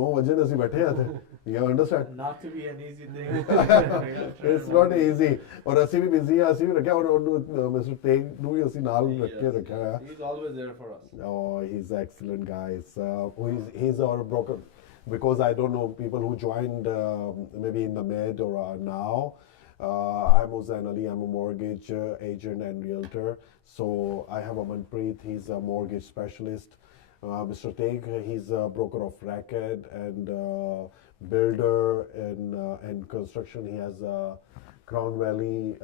9 ਵਜੇ ਅਸੀਂ ਬੈਠੇ ਆ ਤੇ you understand? Not to be an easy thing. It's not easy. ਔਰ ਅਸੀਂ ਵੀ ਬਿਜ਼ੀ ਆ, ਅਸੀਂ ਵੀ ਰੱਖਿਆ, ਔਰ ਮਿਸਟਰ ਤੇਗ ਨੂੰ ਵੀ ਅਸੀਂ ਨਾਲ ਰੱਖਿਆ ਹੋਇਆ. He's always there for us. Oh, he's excellent, guys. He's our broker, because I don't know people who joined maybe in the mid or now. I'm Uzain Ali. I'm a mortgage agent and realtor. So I have a Manpreet. He's a mortgage specialist. Mr. Tegh, he's a broker of record and builder and construction. He has Crown Valley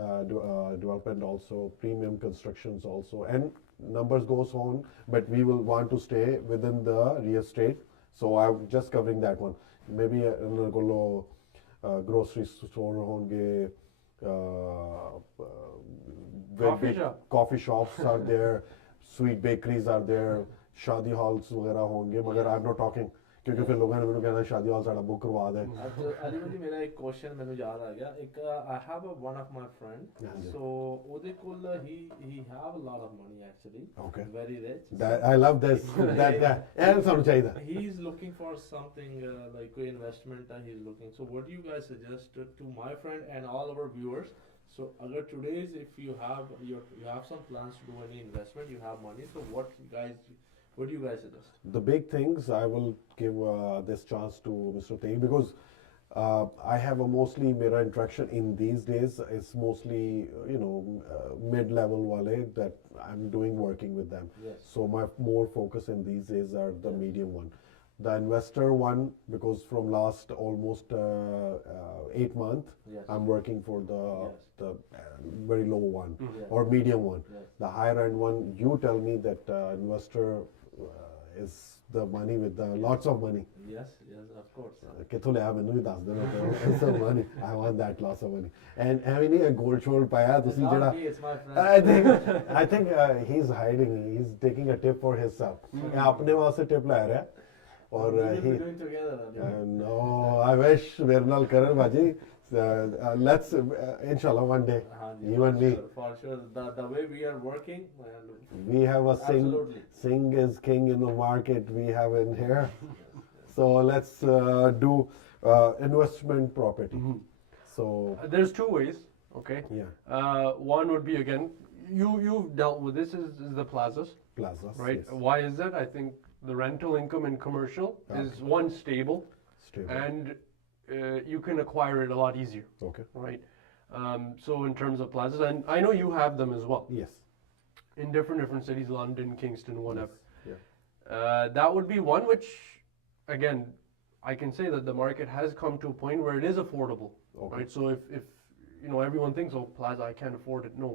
development also, Premium Constructions also, and numbers goes on, but we will want to stay within the real estate. So I'm just covering that one. Maybe grocery store honge, coffee shops are there, sweet bakeries are there, शादी halls वगैरह होंगे, मगर I'm not talking क्योंकि फिर लोगों ने मैंने कहना शादी हॉल साड़ा बुक करवा दे. अली भाई मेरा एक क्वेश्चन ਮੈਨੂੰ याद आ गया. एक I have one of my friend, so ਉਹਦੇ ਕੋਲ he have a lot of money actually. Okay. Very rich. That I love this. that and ਸਾਨੂੰ ਚਾਹੀਦਾ. He is looking for something like investment. He's looking. So what do you guys suggest to my friend and all our viewers? So agar today's if you have some plans to do any investment, you have money. So what do you guys suggest? The big things, I will give this chance to Mr. Tegh, because I have a mostly mirror interaction in these days. It's mostly mid-level wale that I'm doing working with them. Yes. So my more focus in these days are the medium one. The investor one, because from last almost 8 months, Yes. I'm working for the Yes. the very low one Yes. or medium one. Yes. The higher end one, you tell me that investor is the money with the lots of money. Yes, of course. ਕਿੱਥੋਂ ਲਿਆ ਮੈਨੂੰ ਵੀ ਦੱਸ ਦੇਣਾ it's so money. I want that lots of money. And ਐਵੇਂ ਨਹੀਂ ਇਹ gold sold ਪਾਇਆ ਤੁਸੀਂ Not ਜਿਹੜਾ me, it's my friend. I think he's hiding. He's taking a tip for himself. ਇਹ ਆਪਣੇ ਵਾਸਤੇ tip ਲੈ ਰਿਹਾ ਔਰ We will he be doing together. then. no, I wish ਮੇਰੇ ਨਾਲ ਕਰਨ ਭਾਜੀ. Let's inshallah one day ਹਾਂਜੀ, you and me. For sure. The way we are working, and We have a Absolutely. Singh is king in the market we have in here. So let's do investment property. So There's two ways, okay? yeah, One would be, again, you've dealt with this, is the plazas, plazas, right? yes. Why is that? I think the rental income in commercial is Okay. one, stable, Stable. and you can acquire it a lot easier, Okay. right? So in terms of plazas, and I know you have them as well Yes. in different cities, London, Kingston, whatever. Yes. Yeah. That would be one which, again, I can say that the market has come to a point where it is affordable, Okay. right? So if everyone thinks, oh, plaza, I can't afford it. No,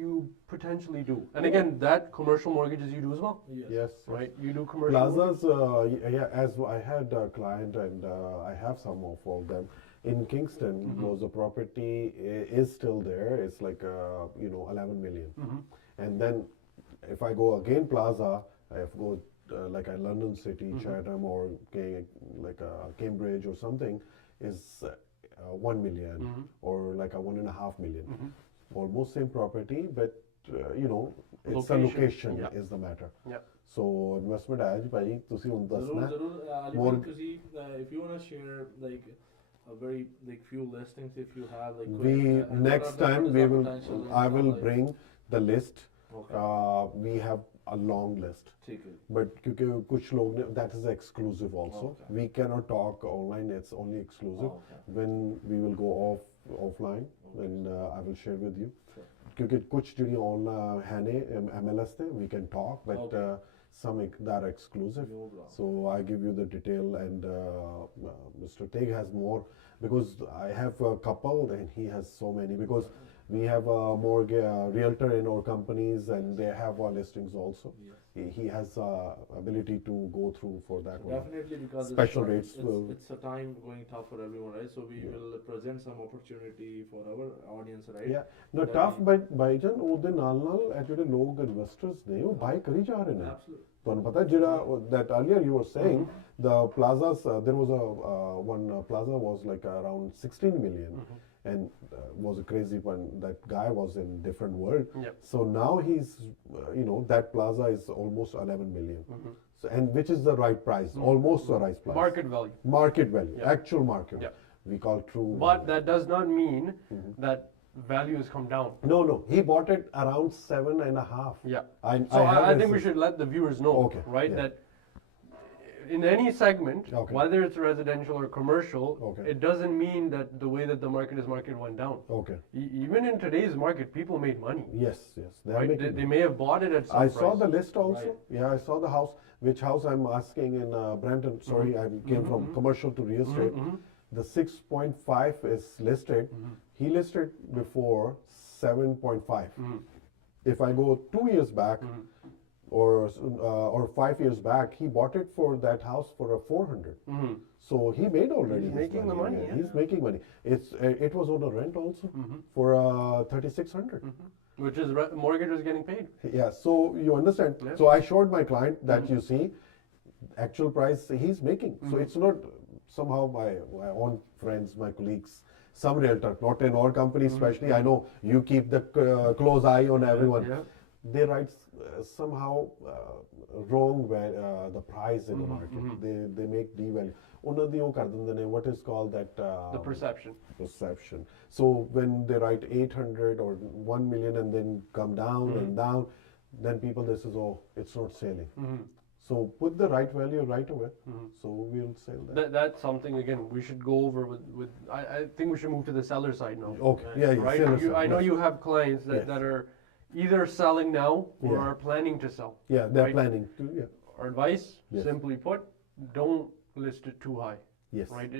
you potentially do. And again, that commercial mortgages you do as well, Yes. right? You do commercial mortgages. Plazas, yeah, as I had a client and I have some of all them. In Kingston, was a property is still there. It's like 11 million. And then if I go again Plaza, I have go like a London City, Chatham, or like a Cambridge or something, is 1 million or like a 1.5 million. Almost same property, but it's a location yeah. is the matter. Yeah. So investment आज भाई तुसी उन Zarur, दसना Zarur, Ali more- bhai, ਤੁਸੀਂ, if you want to share like a very like few listings, if you have like we quick, and what next are the- time what is we the will potential I income, will like- bring the list. Okay. We have a long list, ठीक है. but क्योंकि कुछ लोग ने that is exclusive also. Okay. We cannot talk online. It's only exclusive. Oh, okay. When we will go offline, then I will share with you. Sure. क्योंकि कुछ ਜਿਹੜੀ online है ने MLS थे, we can talk, but Okay. some that are exclusive. No problem. So I give you the detail, and Mr. Tegh has more because I have a couple and he has so many because we have a mortgage realtor in our companies and they have our listings also. Yes. He has ability to go through for that one. Definitely, because Special it's, rates will- it's a time going tough for everyone, right? So we Yeah. will present some opportunity for our audience, right? Yeah, no tough, but Bhaijaan ਉਹਦੇ ਨਾਲ ਇਹ ਜਿਹੜੇ ਲੋਕ investors ਨੇ ਉਹ ਬਾਈ ਕਰੀ ਜਾ ਰਹੇ ਨੇ Absolutely. ਤੁਹਾਨੂੰ ਪਤਾ ਜਿਹੜਾ that earlier you were saying the plazas there was a one plaza was like around 16 million and was a crazy one. That guy was in different world. Yep. So now he's that plaza is almost 11 million. So, and which is the right price, almost the right price. Market value. Market value, Yeah. actual market. Yeah. We call true. But that does not mean that value has come down. No, he bought it around 7.5. Yeah. I So have I a- think we should let the viewers know, Okay, right, yeah. that in any segment, Okay. whether it's residential or commercial, Okay. it doesn't mean that the way that the market went down. Okay. Even in today's market, people made money. Yes. They are Right? making They may have bought it at some I price. saw the list also. Right. Yeah, I saw the house. Which house I'm asking in Brenton? Sorry, I came from commercial to real estate. The 6.5 is listed. He listed before 7.5. If I go 2 years back or 5 years back, he bought it for that house for a 400. So he made already. He's his making the money, yeah. He's making money. It was on a rent also for 3,600. Which is mortgage is getting paid. Yeah, so you understand. Yeah. So I showed my client that you see actual price he's making. So it's not somehow my own friends, my colleagues, some realtor, not in our company especially. I know you keep the close eye on everyone. Yeah. They write somehow wrong the price in the market. They make devalue. ਉਹਨਾਂ ਦੀ ਉਹ ਕਰ ਦਿੰਦੇ ਨੇ what is called that The perception. perception. So when they write 800 or 1 million and then come down and down, then people they says, oh, it's not selling. So put the right value right away. So we'll sell that. That's something, again, we should go over with I think we should move to the seller side now. Okay, yeah, Right? seller side, I know yes. you have clients that, Yes. that are either selling now or Yeah. are planning to sell. Yeah, they're right? planning to, yeah. Our advice, Yes. simply put, don't list it too high. Yes. Right?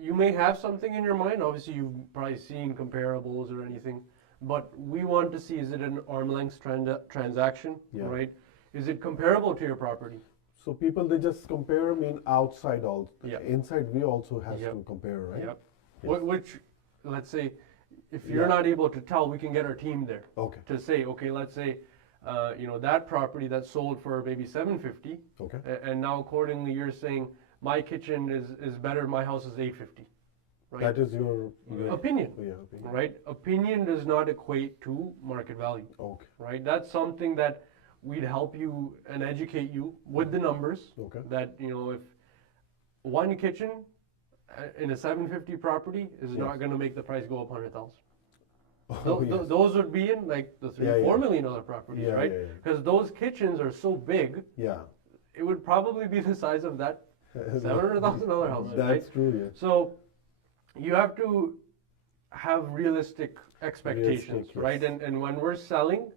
You may have something in your mind. Obviously, you've probably seen comparables or anything. But we want to see, is it an arm length transaction? Yeah. Right? Is it comparable to your property? So people, they just compare, I mean, outside also. Yeah. Inside we also have Yep. to compare, right? Yep. Yes. Which, let's say, if you're Yeah. not able to tell, we can get our team there Okay. to say, okay, let's say, that property that sold for maybe 750, Okay. and now accordingly you're saying my kitchen is better, my house is 850, right? That is your Opinion, yeah, opinion. right? Opinion does not equate to market value, Okay. right? That's something that we'd help you and educate you with the numbers. Okay. That if one kitchen in a 750 property is Yes. not going to make the price go up 100,000. Oh, yes. Those would be in like the Yeah, yeah. $4 million properties, Yeah, right? yeah, yeah. Because those kitchens are so big, Yeah. it would probably be the size of that $700,000 house, That's right? true, yes. So you have to have realistic expectations, Realistic, yes. right? And when we're selling,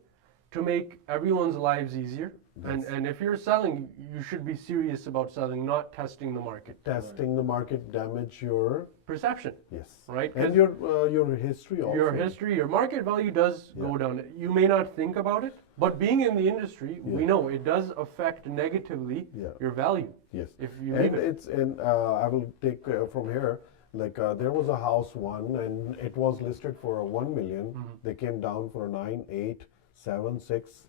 to make everyone's lives easier, That's- and if you're selling, you should be serious about selling, not testing the market. Testing the market damage your Perception, yes, right? and 'Cause your history also. your history, your market value does Yeah. go down. You may not think about it, but being in the industry, we Yeah. know it does affect negatively Yeah. your value Yes, if you and leave it. it's and I will take from here. Like there was a house one, and it was listed for 1 million. Mm-hmm. They came down for 9, 8, 7, 6.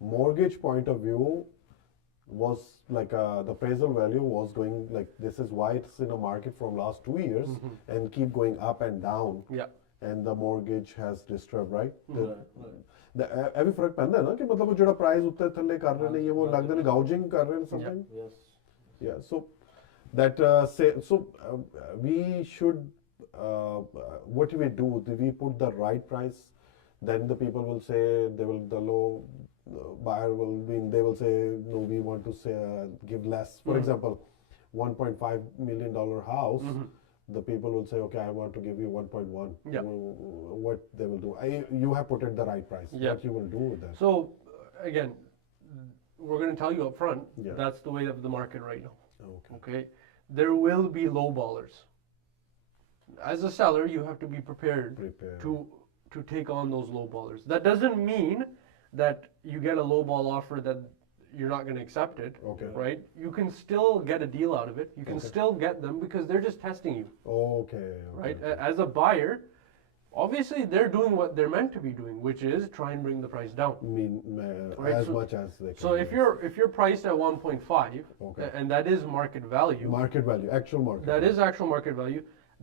Mortgage point of view was like the appraisal value was going like this is why it's in a market from last 2 years and keep going up and down. Yeah. And the mortgage has disturbed, right? Right. ਇਹ ਵੀ ਫਰਕ ਪੈਂਦਾ ਹੈ ਨਾ ਕਿ ਮਤਲਬ ਉਹ ਜਿਹੜਾ price ਉੱਤੇ ਥੱਲੇ ਕਰ ਰਹੇ ਨੇ ਉਹ ਲੱਗਦੇ ਨੇ ਗਾਊਜਿੰਗ ਕਰ ਰਹੇ ਨੇ sometime Yes. yeah so that we should what do we do? Do we put the right price? Then the people will say the low buyer will win. They will say no, we want to say give less. For example, $1.5 million house. The people will say, okay, I want to give you 1.1. Yeah. What they will do? You have put it the right price. Yeah. What you will do with that? So again, we're going to tell you up front, Yeah. that's the way of the market right now. Okay. Okay, there will be low ballers. As a seller, you have to be prepared Prepare. to take on those low ballers. That doesn't mean that you get a low ball offer that you're not going to accept it. Okay. Right? You can still get a deal out of it. You can Okay. still get them because they're just testing you. Okay. Right? Okay. As a buyer, obviously they're doing what they're meant to be doing, which is try and bring the price down. Right, Right, as so- much as they can. So if you're priced at 1.5, Okay. and that is market value, market value, actual market. that value. is actual market value.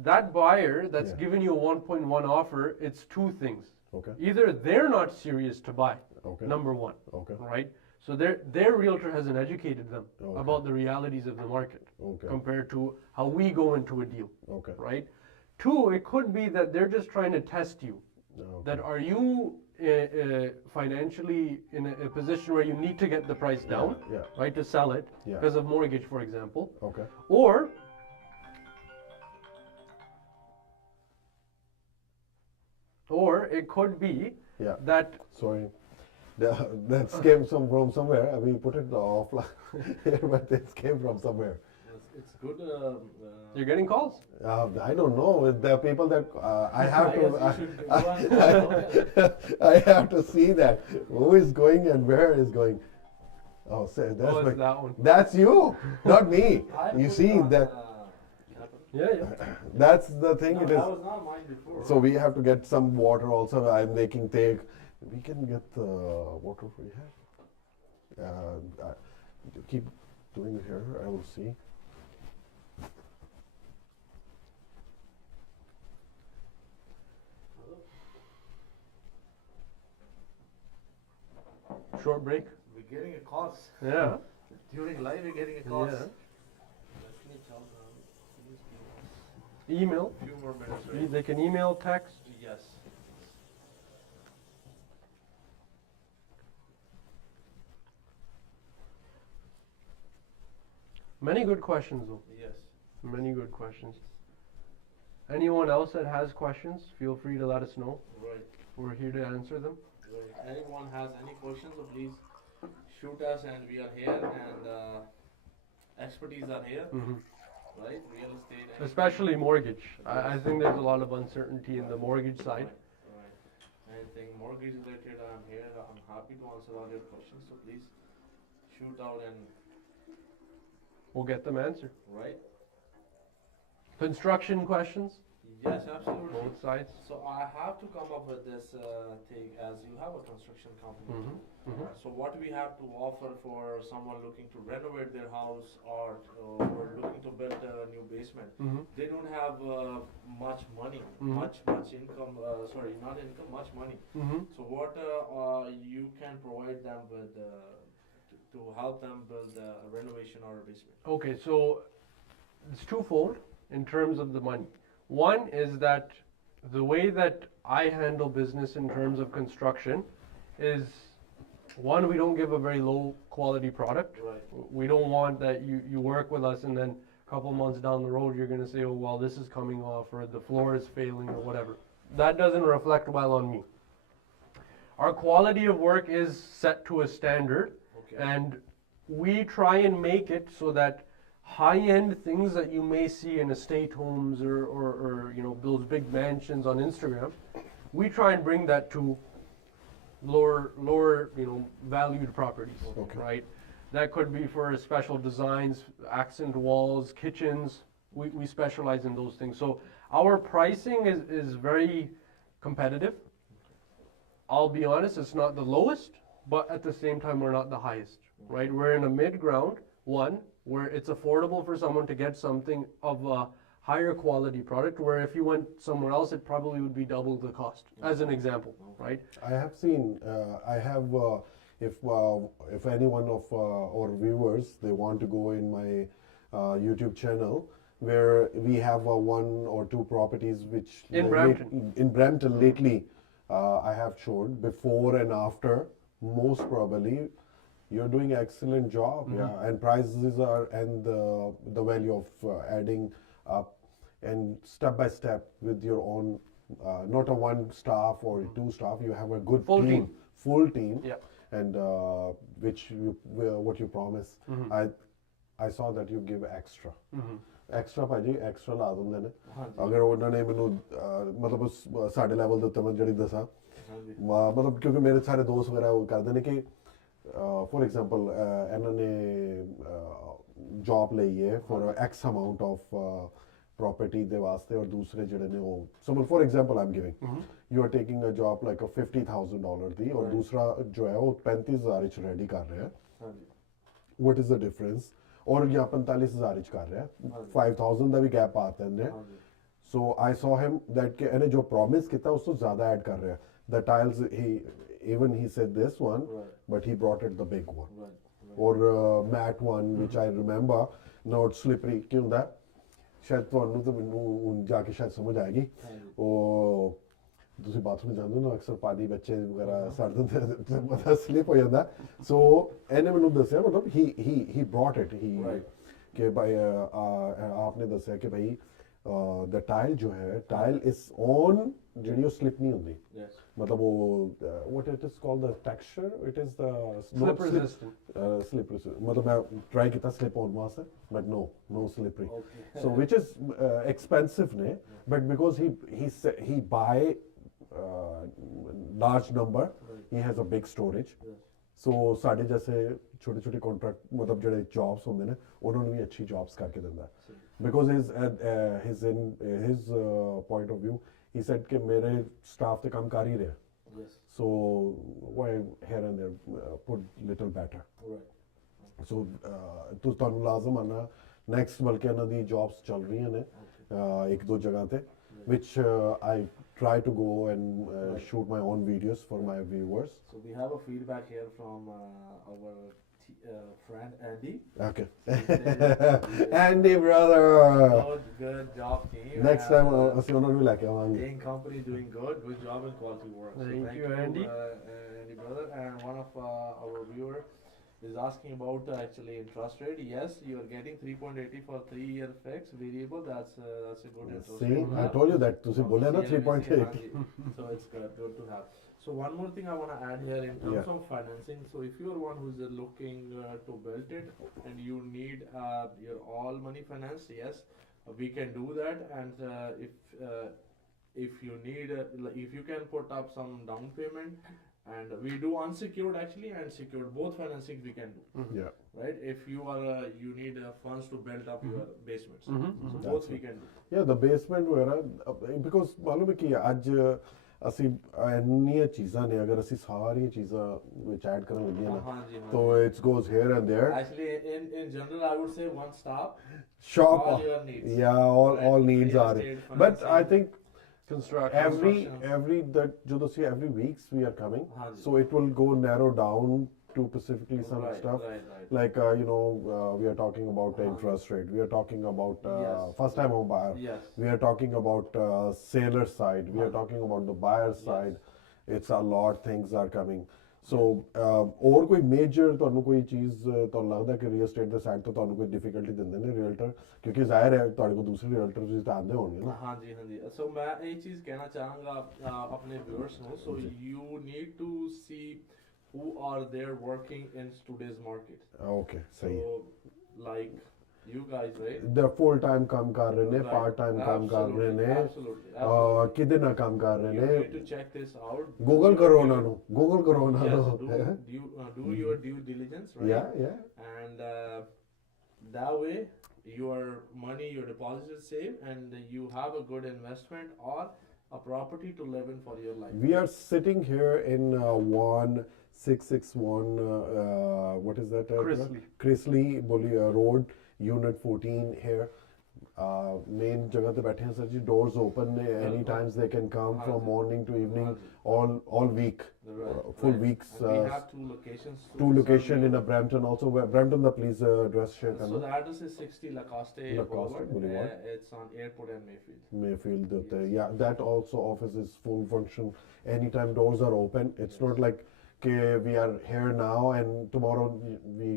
That buyer that's Yeah. giving you a 1.1 offer, it's two things. Okay. Either they're not serious to buy, Okay. number one, Okay. right? So their realtor hasn't educated them Okay. about the realities of the market Okay. compared to how we go into a deal, Okay. right? Two, it could be that they're just trying to test you. Okay. That are you financially in a position where you need to get the price down, Yeah. right, to sell it Yeah. because of mortgage, for example, Okay. or it could be Yeah. that Sorry. That came from somewhere. We put it offline here, but it came from somewhere. It's good. you're getting calls. I don't know. There are people that I have Yes, you to. should go on. I have to see that who is going and where is going. Oh, say that's Oh, it's my- that one. that's you, not me. I You put see on, that capital. Yeah. that's the thing. No, It that is. was not mine before. So we have to get some water also. I'm making Tegh. We can get the water we have. Keep doing it here. I will see. Short break. We're getting a call. Yeah. During live, we're getting a call. Yeah. Let me tell them. Please give us Email. a few more minutes. Right? They can email, text. Yes. Many good questions, though. Yes. Many good questions. Anyone else that has questions, feel free to let us know. Right. We're here to answer them. Right. Anyone has any questions, so please shoot us, and we are here. And expertise are here, Mhm. right? Real estate. And Especially mortgage. I think there's a lot of uncertainty in the mortgage side. Right. Anything mortgage related, I'm here. I'm happy to answer all your questions. So please shoot out and We'll get them answered. right. Construction questions, Yes, absolutely. both sides. So I have to come up with this thing as you have a construction company. Mhm. Mhm. So what we have to offer for someone looking to renovate their house or looking to build a new basement? Mhm. They don't have much money, Mhm. much income. Sorry, not income, much money. Mhm. So what you can provide them with to help them build a renovation or a basement? Okay, so it's twofold in terms of the money. One is that the way that I handle business in terms of construction is one, we don't give a very low quality product. Right. We don't want that you work with us and then a couple months down the road you're going to say, oh, well, this is coming off or the floor is failing or whatever. That doesn't reflect well on me. Our quality of work is set to a standard, Okay. and we try and make it so that high-end things that you may see in estate homes or you know those big mansions on Instagram, we try and bring that to lower you know valued properties, Okay. right? That could be for special designs, accent walls, kitchens. We specialize in those things. So our pricing is very competitive. I'll be honest, it's not the lowest, but at the same time, we're not the highest, right? We're in a mid ground, one, where it's affordable for someone to get something of a higher quality product, where if you went somewhere else, it probably would be double the cost, as an example, right? I have seen, if any one of our viewers, they want to go in my YouTube channel, where we have one or two properties which In Brampton. in Brampton lately I have showed before and after. Most probably you're doing excellent job. Yeah, and prices are, and the value of adding up and step by step with your own, not a one staff or two staff, you have a good Full team. full team. Yeah. And which you what you promise. I saw that you give extra. Extra ਭਾਜੀ extra ਲਾ ਦਿੰਦੇ ਨੇ ਅਗਰ ਉਹਨਾਂ ਨੇ ਮੈਨੂੰ ਮਤਲਬ ਸਾਡੇ ਲੈਵਲ ਦੇ ਉੱਤੇ ਮੈਂ ਜਿਹੜੀ ਦੱਸਾਂ ਮਤਲਬ ਕਿਉਂਕਿ ਮੇਰੇ ਸਾਰੇ ਦੋਸਤ ਵਗੈਰਾ ਉਹ ਕਰਦੇ ਨੇ ਕਿ ਫੋਰ ਐਗਜ਼ਾਮਪਲ ਇਹਨਾਂ ਨੇ ਜੌਬ ਲਈ ਹੈ for X amount of property ਦੇ ਵਾਸਤੇ ਔਰ ਦੂਸਰੇ ਜਿਹੜੇ ਨੇ ਉਹ so for example I am giving you are taking a job like a $50,000 ਦੀ ਔਰ ਦੂਸਰਾ ਜੋ ਹੈ ਉਹ 35,000 ਵਿੱਚ ਰੈਡੀ ਕਰ ਰਿਹਾ what is the difference और या 45,000 कर रहा है 5,000 का भी गैप आता है सो आई सॉ हिम दैट के एने जो प्रॉमिस किया उसको ज्यादा ऐड कर रहा है the tiles he even he said this one but he brought it the big one और mat one which I remember not slippery क्यों होंदा शायद ਤੁਹਾਨੂੰ ਤੇ ਮੈਨੂੰ ਜਾ ਕੇ ਸ਼ਾਇਦ ਸਮਝ ਆਏਗੀ ਉਹ ਤੁਸੀਂ ਬਾਥਰੂਮ ਜਾਂਦੇ ਹੋ ਨਾ ਅਕਸਰ ਪਾਣੀ ਬੱਚੇ ਵਗੈਰਾ ਸੜ ਦਿੰਦੇ ਤੇ ਪਤਾ ਸਲਿਪ ਹੋ ਜਾਂਦਾ ਸੋ ਇਹਨੇ ਮੈਨੂੰ ਦੱਸਿਆ ਮਤਲਬ ਹੀ ਬ੍ਰੌਟ ਇਟ ਹੀ ਕਿ ਭਾਈ ਆਪਨੇ ਦੱਸਿਆ ਕਿ ਭਾਈ ਦ ਟਾਈਲ ਜੋ ਹੈ ਟਾਈਲ ਇਸ ਔਨ ਜਿਹੜੀ ਉਹ ਸਲਿਪ ਨਹੀਂ ਹੁੰਦੀ ਮਤਲਬ ਉਹ what it is called the texture it is the Slip resistant. Slip resistant ਮਤਲਬ ਮੈਂ ਟਰਾਈ ਕੀਤਾ ਸਲਿਪ ਹੋਣ ਵਾਸਤੇ but no slippery so which is expensive ne but because he buy large number he has a big storage so ਸਾਡੇ ਜੈਸੇ ਛੋਟੇ ਛੋਟੇ contract ਮਤਲਬ ਜਿਹੜੇ ਜੌਬਸ ਹੁੰਦੇ ਨੇ ਉਹਨਾਂ ਨੂੰ ਵੀ ਅੱਛੀ ਜੌਬਸ ਕਰਕੇ ਦਿੰਦਾ because his point of view he said ਕਿ ਮੇਰੇ ਸਟਾਫ ਤੇ ਕੰਮ ਕਰ ਹੀ ਰਿਹਾ so why here and there put little better so ਤੁਹਾਨੂੰ ਲਾਜ਼ਮ ਆਣਾ ਨੈਕਸਟ ਬਲਕਿ ਇਹਨਾਂ ਦੀ ਜੌਬਸ ਚੱਲ ਰਹੀਆਂ ਨੇ ਇੱਕ ਦੋ ਜਗ੍ਹਾ ਤੇ which I try to go and shoot my own videos for my viewers. So we have a feedback here from our friend Andy. Okay. Andy brother. Good job team. Next time ਅਸੀਂ ਉਹਨਾਂ ਨੂੰ ਵੀ ਲੈ ਕੇ ਆਵਾਂਗੇ. Team company doing good job and quality work. Thank you Andy. Andy brother, and one of our viewer is asking about actually interest rate. Yes, you are getting 3.80 for 3-year fixed variable. That's a good interest See, rate. I told you that ਤੁਸੀਂ ਬੋਲਿਆ ਨਾ 3.8. So it's good to have. So one more thing I want to add here in terms Yeah. of financing. So if you are one who's looking to build it and you need your all money finance, yes, we can do that. And if you need, if you can put up some down payment, and we do unsecured actually and secured, both financing we can do. Yeah. Right? If you are you need funds to build up your basements, so That's both we it. can do. Yeah, the basement वगैरह because मालूम है कि आज ਅਸੀਂ ਇੰਨੀਆਂ ਚੀਜ਼ਾਂ ਨੇ ਅਗਰ ਅਸੀਂ ਸਾਰੀਆਂ ਚੀਜ਼ਾਂ ਵਿੱਚ ਐਡ ਕਰਨ ਲੱਗੇ ਨਾ हाँ जी, हाँ तो जी. it goes here and there. Actually, in general, I would say one stop, Shop, all your needs. yeah, all Right? needs Real are. estate, But I financing. think Construction. every that जो तो see every weeks we are coming, हाँ जी. so it will go narrow down to specifically some Right, stuff. right. Like we are talking about the interest rate. We are talking about Yes. first time home buyer. Yes. We are talking about seller side. We are Yes. talking about the buyer Yes. side. It's a lot things are coming. So और कोई major ਤੁਹਾਨੂੰ ਕੋਈ ਚੀਜ਼ ਤੁਹਾਨੂੰ ਲੱਗਦਾ ਕਿ real estate ਦੇ side ਤੋਂ ਤੁਹਾਨੂੰ ਕੋਈ difficulty ਦਿੰਦੇ ਨੇ realtor ਕਿਉਂਕਿ ਜ਼ਾਹਿਰ ਹੈ ਤੁਹਾਡੇ ਕੋਲ ਦੂਸਰੇ realtors ਵੀ ਤਾਂ ਆਉਂਦੇ ਹੋਣਗੇ ਨਾ हाँ जी, हाँ जी. So मैं एक चीज कहना चाहूँगा अपने viewers को. So you need to see who are there working in today's market. Okay, सही है. So like you guys, right? The full time काम कर रहे ने Right. part time काम कर रहे Absolutely, ने absolutely. ਕਿਤੇ ਨਾ ਕੰਮ ਕਰ ਰਹੇ You ਨੇ need to check this out. Google ਕਰੋ ਉਹਨਾਂ ਨੂੰ ਗੂਗਲ ਕਰੋ ਉਹਨਾਂ Yes, ਨੂੰ do your due diligence, right? yeah And that way your money, your deposit is safe, and you have a good investment or a property to live in for your life. we are sitting here in 1661 what is that Chrisley Road unit 14 here main जगह पे बैठे हैं sir जी doors open ने any times they can come from morning to evening all week full weeks And we have two locations. two location in Brampton also where Brampton the please address share So करना the address is 60 Lacoste Boulevard. It's on Airport and Mayfield. Mayfield the yeah that also office is full function anytime doors are open it's not like कि we are here now and tomorrow we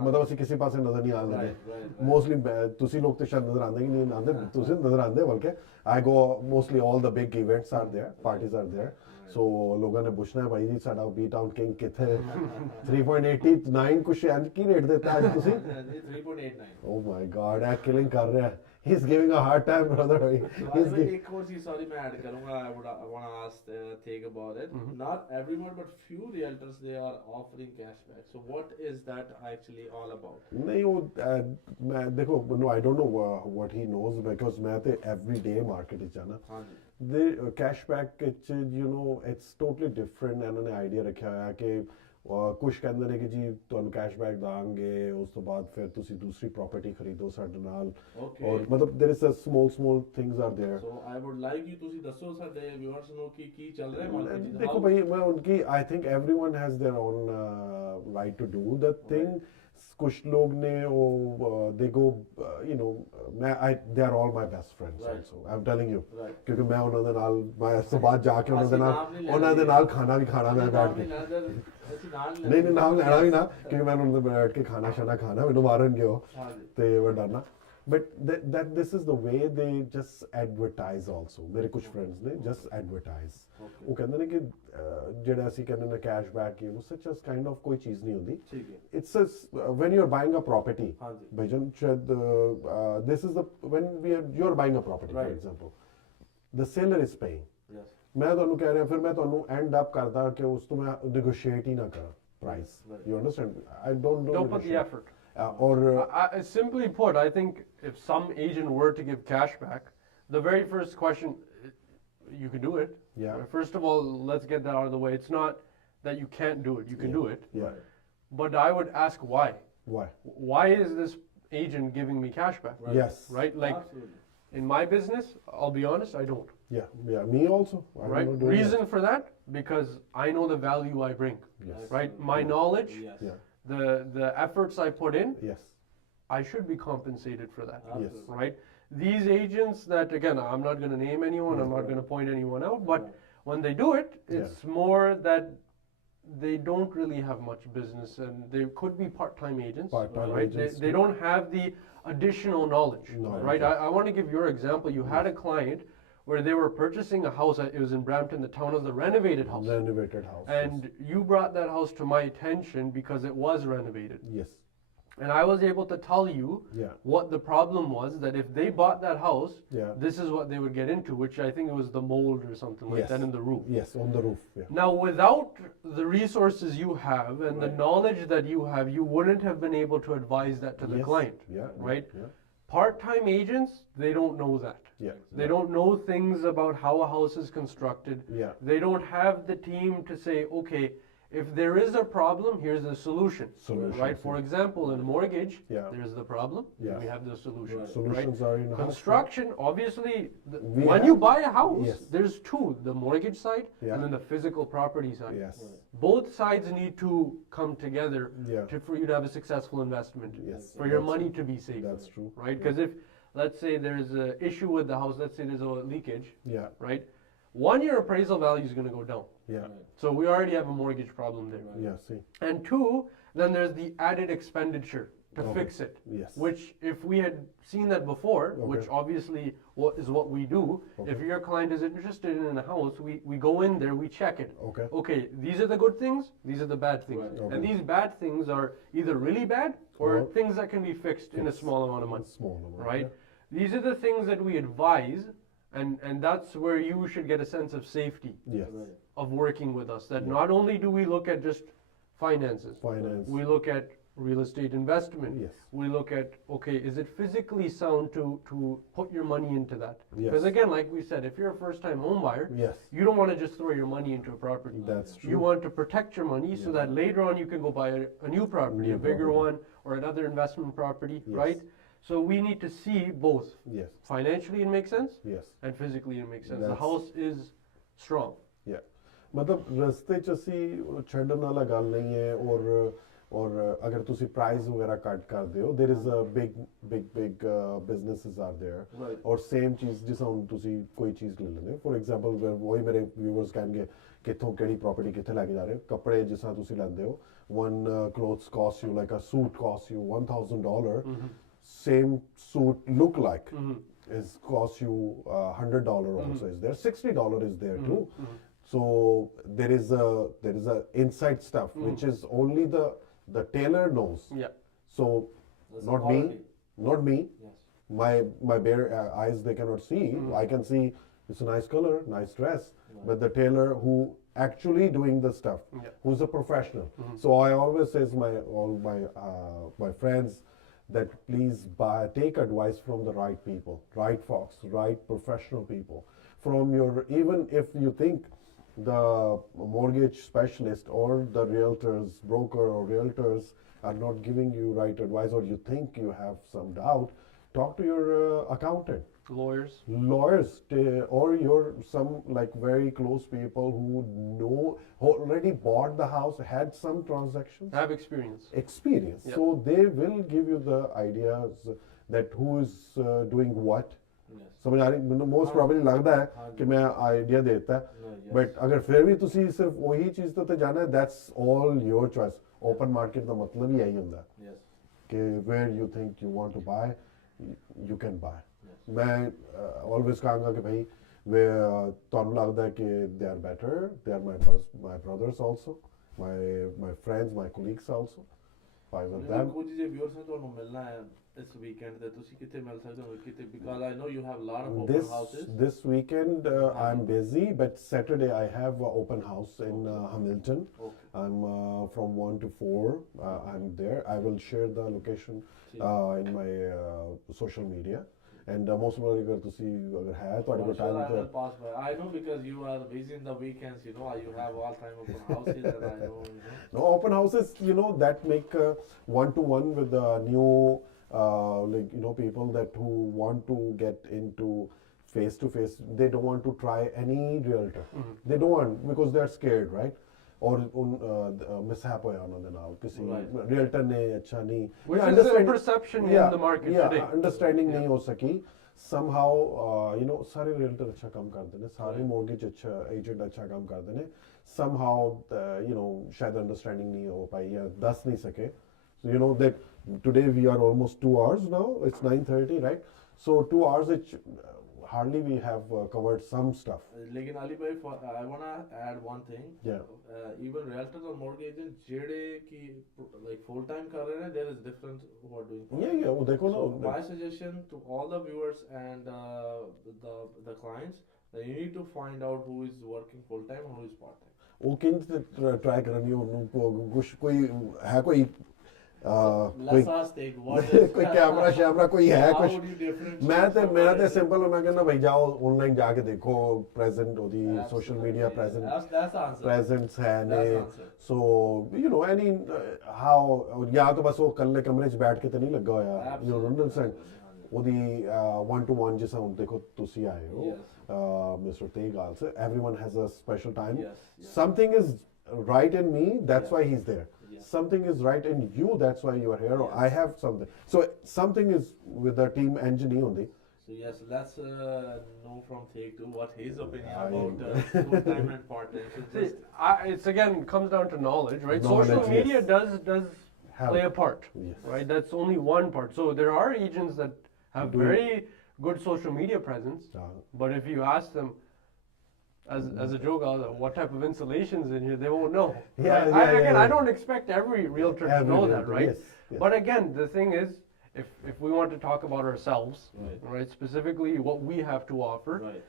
मतलब ਅਸੀਂ ਕਿਸੇ ਪਾਸੇ ਨਜ਼ਰ ਨਹੀਂ ਆਉਂਦੇ Right. mostly ਤੁਸੀਂ ਲੋਕ ਤੇ ਸ਼ਾਇਦ ਨਜ਼ਰ ਆਉਂਦੇ ਹੀ ਨਹੀਂ ਆਉਂਦੇ ਤੁਸੀਂ ਨਜ਼ਰ ਆਉਂਦੇ ਬਲਕਿ I go mostly all the big events are there parties are there so ਲੋਕਾਂ ਨੇ ਪੁੱਛਣਾ ਹੈ ਭਾਈ ਜੀ ਸਾਡਾ ਬੀ ਟਾਊਨ ਕਿੰਗ ਕਿੱਥੇ 3.89 ਕੁਛ ਇੰਜ ਕੀ ਰੇਟ ਦਿੱਤਾ ਅੱਜ ਤੁਸੀਂ 3.89. oh my god ਇਹ killing ਕਰ ਰਿਹਾ ਹੈ he's giving a hard time brother he's एक और चीज sorry मैं add करूँगा. I want to ask Tegh about it. Not everyone but few realtors they are offering cashback. So what is that actually all about? नहीं वो मैं देखो no I don't know what he knows because मैं तो everyday market ਵਿੱਚ ਜਾਣਾ हाँ जी. the cashback ਵਿੱਚ you know it's totally different ਇਹਨਾਂ ਨੇ idea ਰੱਖਿਆ ਹੋਇਆ ਕਿ ਕੁਝ ਕਹਿੰਦੇ ਨੇ ਕਿ ਜੀ ਤੁਹਾਨੂੰ ਕੈਸ਼ਬੈਕ ਦਾਂਗੇ ਉਸ ਤੋਂ ਬਾਅਦ ਫਿਰ ਤੁਸੀਂ ਦੂਸਰੀ ਪ੍ਰਾਪਰਟੀ ਖਰੀਦੋ ਸਾਡੇ ਨਾਲ Okay. ਔਰ ਮਤਲਬ there is a small things are there So I would like you ਤੁਸੀਂ ਦੱਸੋ ਸਾਡੇ viewers ਨੂੰ ਕਿ ਕੀ ਚੱਲ ਰਿਹਾ ਮਾਰਕੀਟ ਵਿੱਚ. देखो भाई मैं उनकी I think everyone has their own right to do that thing कुछ लोग ने वो they go you know they are all my best friends Right. also I'm telling you Right. ਕਿਉਂਕਿ ਮੈਂ ਉਹਨਾਂ ਦੇ ਨਾਲ ਮੈਂ ਸਵੇਰ ਜਾ ਕੇ ਉਹਨਾਂ ਦੇ ਨਾਲ ਖਾਣਾ ਵੀ ਖਾਣਾ ਮੈਂ ਬੈਠ ਕੇ ਨਹੀਂ ਨਾਮ ਲੈਣਾ ਵੀ ਨਾ ਕਿਉਂਕਿ ਮੈਂ ਉਹਨਾਂ ਦੇ ਬੈਠ ਕੇ ਖਾਣਾ ਖਾਣਾ ਮੈਨੂੰ ਮਾਰਨਗੇ ਉਹ ਤੇ ਮੈਂ ਡਰਨਾ but that this is the way they just advertise also ਮੇਰੇ ਕੁਝ friends ਨੇ just advertise ਉਹ ਕਹਿੰਦੇ ਨੇ ਕਿ ਜਿਹੜਾ ਅਸੀਂ ਕਹਿੰਦੇ ਨੇ cashback ਇਹ ਉਹ such as kind of ਕੋਈ ਚੀਜ਼ ਨਹੀਂ ਹੁੰਦੀ ਠੀਕ ਹੈ. it's a when you're buying a property ਹਾਂਜੀ. ਭਾਈਜਾਨ ਸ਼ਾਇਦ this is the when you're buying a property for Right. example the seller is paying Yes. ਮੈਂ ਤੁਹਾਨੂੰ ਕਹਿ ਰਿਹਾ ਫਿਰ ਮੈਂ ਤੁਹਾਨੂੰ end up ਕਰਦਾ ਕਿ ਉਸ ਤੋਂ ਮੈਂ negotiate ਹੀ ਨਾ ਕਰਾਂ price Right. you understand I don't Don't put the negotiate. effort. Or Simply put, I think if some agent were to give cash back, the very first question, you can do it. Yeah. First of all, let's get that out of the way. It's not that you can't do it. You can do it. yeah But I would ask why. why Why is this agent giving me cash back? Right. yes Right? Like Absolutely. in my business, I'll be honest, I don't. yeah me also I'm Right? not doing Reason for that? Because I know the value I bring. that. yes Right? My knowledge, Yes. yeah the efforts I put in, yes I should be compensated for that. Absolutely. Right? These agents that, again, I'm not going to name anyone, I'm not going to point anyone out, but when they do it, it's more that they don't really have much business and they could be part-time agents. Part-time right? agents, They don't have the additional knowledge. Knowledge, Right? yeah. I want to give your example. You had a client where they were purchasing a house. It was in Brampton. The town was a renovated house. Renovated house. And you brought that house to my attention because it was renovated. Yes. And I was able to tell you Yeah. what the problem was, that if they bought that house, Yeah. this is what they would get into, which I think it was the mold or something like Yes. that in the roof. Yes, on the roof. Yeah. Now, without the resources you have and the Right. knowledge that you have, you wouldn't have been able to advise that to the Yes. client, Yeah. right? Yeah. Part-time agents, they don't know that. Yeah. They don't know things about how a house is constructed. Yeah. They don't have the team to say, okay, if there is a problem, here's the solution. Solutions, Right? For yeah. example, in mortgage, Yeah. there's the problem. Yeah. We have the solution. Right. Solutions are in house. Construction, obviously, We when have- you buy a house, Yes. there's two, the mortgage side Yeah. and then the physical property side. Yes. Right. Both sides need to come together Yeah. for you to have a successful investment, Yes. for your That's- money to be safe. That's true. Right? Because if, let's say there's an issue with the house, let's say there's a leakage, Yeah. right? 1 year appraisal value is going to go down. Yeah. Right. So we already have a mortgage problem there. Right. Yeah. See. And two, then there's the added expenditure to Okay. fix it. Yes. Which, if we had seen that before, which Okay. obviously is what we do, if Okay. your client is interested in a house, we go in there, we check it. Okay. Okay, these are the good things, these are the bad things. Right. Okay. And these bad things are either really bad or Or things that can be fixed in a fixed. small amount of money. Small amount. Right? These are the things that we advise, and that's where you should get a sense of safety Yeah. Yes. Right. of working with us. That Yeah. not only do we look at just finances, Finance. we look at real estate investment. Yes. We look at, okay, is it physically sound to put your money into that? Yes. Because again, like we said, if you're a first-time home buyer, Yes. you don't want to just throw your money into a property. That's true. You want to protect your money so that later on you can go buy a new property, New a bigger property. one, or another investment property, Yes. right? So we need to see both. Yes. Financially it makes sense, Yes. and physically it makes sense. The That's- house is strong. Yeah. मतलब रस्ते च ਅਸੀਂ ਛੱਡਣ ਵਾਲਾ ਗੱਲ ਨਹੀਂ ਹੈ ਔਰ ਅਗਰ ਤੁਸੀਂ ਪ੍ਰਾਈਸ ਵਗੈਰਾ ਕੱਟ ਕਰਦੇ ਹੋ there is a big businesses are there Right. ਔਰ ਸੇਮ ਚੀਜ਼ ਜਿਸ ਹੁਣ ਤੁਸੀਂ ਕੋਈ ਚੀਜ਼ ਲੈ ਲੈਂਦੇ ਹੋ ਫੋਰ ਐਗਜ਼ਾਮਪਲ ਵਹੀ ਮੇਰੇ ਵਿਊਅਰਸ ਕਹਿਣਗੇ ਕਿੱਥੋਂ ਕਿਹੜੀ ਪ੍ਰਾਪਰਟੀ ਕਿੱਥੇ ਲੈ ਕੇ ਜਾ ਰਹੇ ਹੋ ਕੱਪੜੇ ਜਿਸ ਤਰ੍ਹਾਂ ਤੁਸੀਂ ਲੈਂਦੇ ਹੋ one clothes cost you like a suit costs you $1,000 same suit look like is cost you $100 also is there $60 is there too. So there is a inside stuff which is only the tailor knows. Yeah. So That's the not me, quality. not me. Yes. My bare eyes they cannot see. I can see it's a nice color, nice dress, but the tailor who actually doing the stuff, Yeah. who's a professional. So I always says all my friends that please take advice from the right people, right folks, right professional people. From your, even if you think the mortgage specialist or the realtors, broker or realtors are not giving you right advice or you think you have some doubt, talk to your accountant. Lawyers. Or your some like very close people who know, who already bought the house, had some transactions, Have experience. experience. Yeah. So they will give you the ideas that who is doing what. Yes. समझ आ रही most probably लगता है कि मैं idea देता है No, yes. But अगर फिर भी ਤੁਸੀਂ ਸਿਰਫ ਉਹੀ ਚੀਜ਼ ਤੇ ਜਾਣਾ ਹੈ that's all your choice open market ਦਾ ਮਤਲਬ ਹੀ ਇਹੀ ਹੁੰਦਾ ਹੈ Yes. ਕਿ where you think you want to buy you can buy. Yes. ਮੈਂ always ਕਹਾਂਗਾ ਕਿ ਭਾਈ ਤੁਹਾਨੂੰ ਲੱਗਦਾ ਹੈ ਕਿ they are better, they are my brothers also, my friends, my colleagues also, five of them. ਕੁਝ ਜੇ viewers ਨੇ ਤੁਹਾਨੂੰ ਮਿਲਣਾ ਹੈ ਇਸ weekend ਤੇ ਤੁਸੀਂ ਕਿੱਥੇ ਮਿਲ ਸਕਦੇ ਹੋ ਕਿਤੇ because I know you have a lot of open houses. This weekend I'm busy, but Saturday I have an open house in Hamilton. Okay. I'm from 1 to 4. I'm there. I will share the location in my social media. And most probably अगर ਤੁਸੀਂ अगर है तो I'm आपको sure I time will pass by. I know because you are busy in the weekends, you know, you have all time open houses and I know, you know. No, open houses, that make one-to-one with the new, people that who want to get into face-to-face. They don't want to try any realtor. They don't want because they're scared, right? Or mishap ਹੋਇਆ ਉਹਨਾਂ ਦੇ ਨਾਲ ਕਿਸੇ Right. realtor ਨੇ ਅੱਛਾ ਨਹੀਂ Which Yeah, is a understand- perception Yeah, in the market yeah, today. understanding ਨਹੀਂ ਹੋ ਸਕੀ somehow ਸਾਰੇ realtor ਅੱਛਾ ਕੰਮ ਕਰਦੇ ਨੇ ਸਾਰੇ Right. mortgage ਅੱਛਾ agent ਅੱਛਾ ਕੰਮ ਕਰਦੇ ਨੇ somehow ਸ਼ਾਇਦ understanding ਨਹੀਂ ਹੋ ਪਾਈ ਜਾਂ ਦੱਸ ਨਹੀਂ ਸਕੇ so you know that today we are almost 2 hours now it's 9:30 right so 2 hours hardly we have covered some stuff. Lekin Ali bhai, I wanna add one thing. Yeah. Even realtors or mortgage agents, jede ki like full time kar rahe hain, there is different who are doing. Yeah, वो देखो So ना. my suggestion to all the viewers and the clients, that you need to find out who is working full time and who is part time. वो किन try करनी हो उनको कुछ कोई है कोई कोई Let's ask Tegh, what is कोई कैमरा शैमरा कोई है how कुछ would you differentiate मैं तो from मेरा what तो is it? सिंपल मैं कहना भाई जाओ ऑनलाइन जाके देखो प्रेजेंट होती social media Absolutely. Present That's the answer. presence है That's ने the answer. so you know any how या तो बस वो कल्ले कमरे च बैठ के तो नहीं लगा होया you know understand ਉਹਦੀ one to one ਜਿਸ ਹੁਣ ਦੇਖੋ ਤੁਸੀਂ ਆਏ ਹੋ Mr. Tegh also everyone has a special time Yes, yes. something is right in me that's Yeah. why he's there Yeah. something is right in you that's why you are here or Yes. I have something so something is with the team engine ही ਹੁੰਦੀ So yes, let's know from Tegh too what his opinion I- about full time and part time. So See, just it's again comes down to knowledge, right? Knowledge, Social media yes. does Help. play a part, Yes. right? That's only one part. So there are agents that have Do it. very good social media presence, but if you ask them, as a joke, what type of insulation's in here, they won't know. Yeah, right? yeah, Again, yeah. I don't expect every realtor Every to know that, realtor, right? yes, yes. But again, the thing is, if we want to talk about ourselves, Right. specifically what we have to offer, right.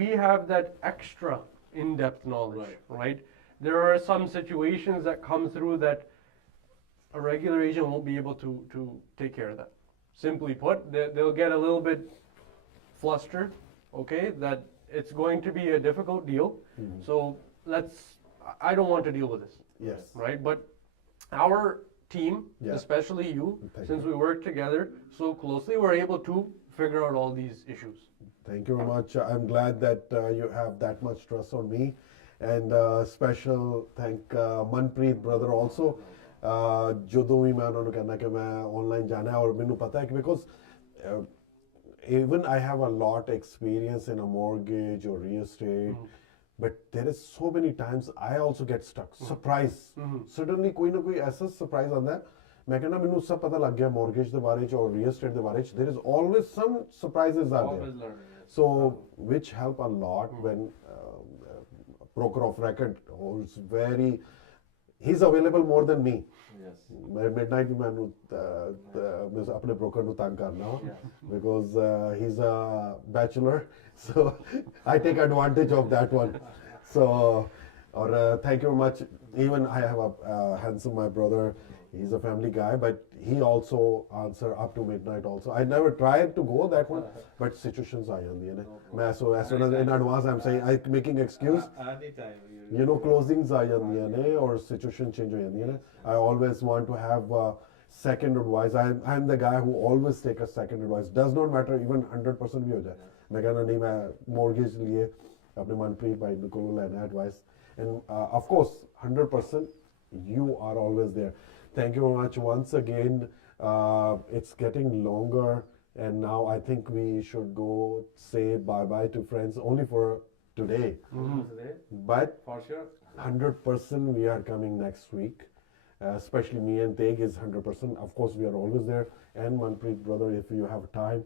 we have that extra in-depth knowledge, Right. right? There are some situations that come through that a regular agent won't be able to take care of that. Simply put, they'll get a little bit flustered, okay, that it's going to be a difficult deal. Mhm. So I don't want to deal with this, Yes. right? But our team, Yeah. especially you, Thank since you. we work together so closely, we're able to figure out all these issues. Thank you very much. I'm glad that you have that much trust on me. And special thank Manpreet brother also. ਜਦੋਂ ਵੀ ਮੈਂ ਉਹਨਾਂ ਨੂੰ ਕਹਿੰਦਾ ਕਿ ਮੈਂ online ਜਾਣਾ ਹੈ ਔਰ ਮੈਨੂੰ ਪਤਾ ਹੈ ਕਿ because even I have a lot experience in a mortgage or real estate, but there is so many times I also get stuck. Surprise. Suddenly ਕੋਈ ਨਾ ਕੋਈ ਐਸਾ surprise ਆਉਂਦਾ ਹੈ ਮੈਂ ਕਹਿੰਦਾ ਮੈਨੂੰ ਸਭ ਪਤਾ ਲੱਗ ਗਿਆ mortgage ਦੇ ਬਾਰੇ ਚ ਔਰ real estate ਦੇ ਬਾਰੇ ਚ there is always some surprises are there. Always learning. Yes. So which help a lot when broker of record who's he's available more than me. Yes. Midnight मैं अपने broker ਨੂੰ ਤੰਗ ਕਰਨਾ because he's a bachelor so I take advantage of that one so or thank you very much even I have a handsome my brother he's a family guy but he also answer up to midnight also I never tried to go that one but situations are in the end so as soon as in advance I'm saying I'm making excuse Anytime. you know closings are in or situation change in I always want to have second advice I'm the guy who always take a second advice does not matter even 100% भी हो जाए मैं कहना नहीं मैं mortgage लिए अपने मनप्रीत भाई को लेना advice and of course 100% you are always there thank you very much once again it's getting longer and now I think we should go say bye bye to friends only for today Today, but for sure. 100% we are coming next week especially me and Tegh is 100% of course we are always there and Manpreet brother if you have time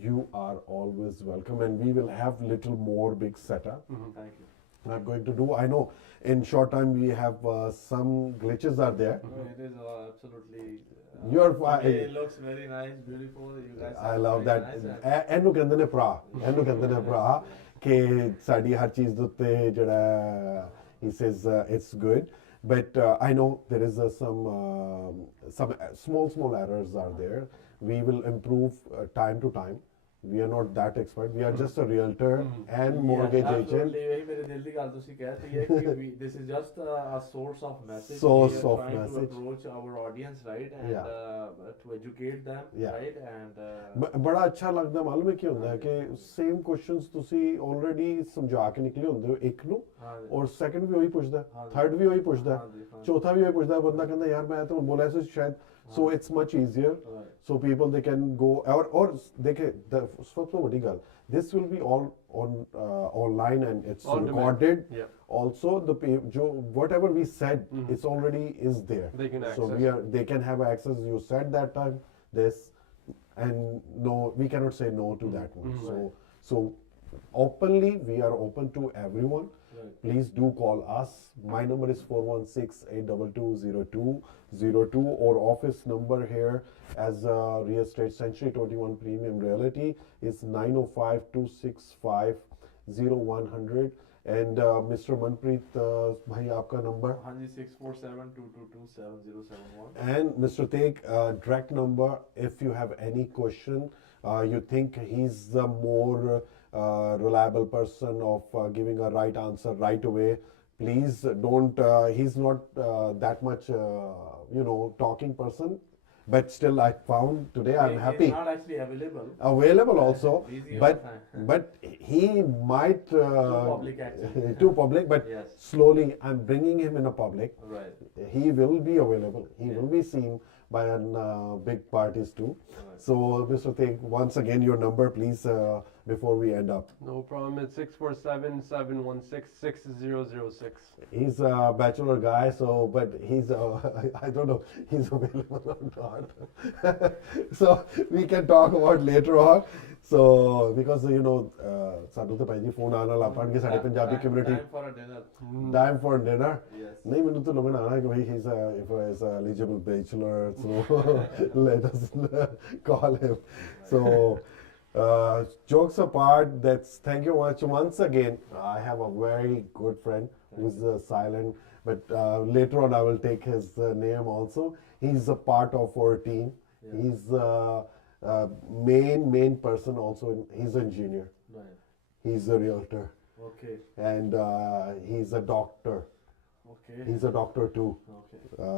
you are always welcome and we will have little more big setup Thank you. I'm going to do I know in short time we have some glitches are there It is absolutely. You're today it looks very nice, beautiful. You guys. I are love very that nice and- ਇਹਨੂੰ ਕਹਿੰਦੇ ਨੇ ਭਰਾ ਇਹਨੂੰ ਕਹਿੰਦੇ ਨੇ ਭਰਾ ਕਿ ਸਾਡੀ ਹਰ ਚੀਜ਼ ਦੇ ਉੱਤੇ ਜਿਹੜਾ he says it's good but I know there is some small errors are there we will improve time to time we are not that expert we are just a realtor and mortgage Yes, agent absolutely. वही मेरे दिल की गल तुसी कहती है कि this is just a source of message. Source we are of trying message. to approach our audience, right, and to educate them, Yeah. right, and ਬੜਾ ਅੱਛਾ ਲੱਗਦਾ ਮਾਲੂਮ ਹੈ ਕੀ ਹੁੰਦਾ ਹੈ ਕਿ ਸੇਮ ਕੁਐਸਚਨਸ ਤੁਸੀਂ ਆਲਰੇਡੀ ਸਮਝਾ ਕੇ ਨਿਕਲੇ ਹੁੰਦੇ ਹੋ ਇੱਕ ਨੂੰ ਹਾਂਜੀ। ਔਰ ਸੈਕੰਡ ਵੀ ਉਹੀ ਪੁੱਛਦਾ ਹਾਂਜੀ। ਥਰਡ ਵੀ ਉਹੀ ਪੁੱਛਦਾ ਹਾਂਜੀ, ਹਾਂਜੀ। ਚੌਥਾ ਵੀ ਉਹੀ ਪੁੱਛਦਾ ਬੰਦਾ ਕਹਿੰਦਾ ਯਾਰ ਮੈਂ ਤਾਂ ਬੋਲਿਆ ਸੀ ਸ਼ਾਇਦ so it's much easier Right. so people they can go or they can the ਸਭ ਤੋਂ ਵੱਡੀ ਗੱਲ this will be all on online and it's On demand. recorded Yeah. also whatever we said it's already is there They can so access. they can have access you said that time this and no we cannot say no to that one So openly, we are open to everyone. Right. Please do call us. My number is 416-822-0202. Or office number here as Real Estate Century 21 Premium Realty is 905-265-0100. And Mr. Manpreet, bhai, aapka number? हाँ जी 647-222-7071. And Mr. Tegh, direct number, if you have any question, you think he's the more reliable person of giving a right answer right away, please don't, he's not that much, talking person. But still, I found today I'm happy. He's not actually available. Available also, Busy all but time. but he might Too public actually. too public. But Yes. slowly, I'm bringing him in a public. Right. He will be available. He Yeah. will be seen by big parties too. Right. So, Mr. Tegh, once again, your number, please, before we end up. No problem. It's 647-716-6006. He's a bachelor guy, so but he's I don't know he's available or not. So we can talk about later on. So because ਸਾਨੂੰ ਤਾਂ ਭਾਈ phone ਆਉਣ ਵਾਲਾ ਪੜ੍ਹ ਕੇ ਸਾਡੇ Punjabi community Time for a dinner. time for dinner. Yes. ਨਹੀਂ ਮੈਨੂੰ ਤਾਂ ਲੱਗਣਾ ਆਣਾ ਕਿ ਭਾਈ he's a eligible bachelor, so let us call him. So jokes apart, thank you much once again. I have a very good friend who's silent, but later on I will take his name also. He's a part of our team. Yeah. He's main person also. He's an engineer. Right. He's a realtor, Okay. and he's a doctor. Okay. He's a doctor too, Okay. a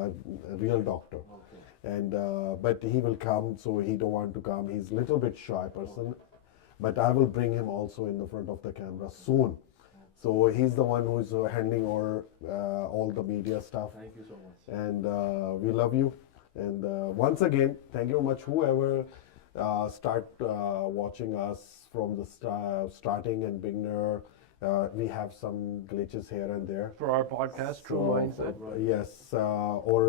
real doctor. Okay. And but he will come, so he don't want to come. He's a little bit shy person, but I will bring him also in the front of the camera soon. So he's the one who is handling all the media stuff. Thank you so much. And we love you. And once again, thank you much. Whoever start watching us from the starting and beginner. We have some glitches here and there. For our podcast, True Mindset. Yes, our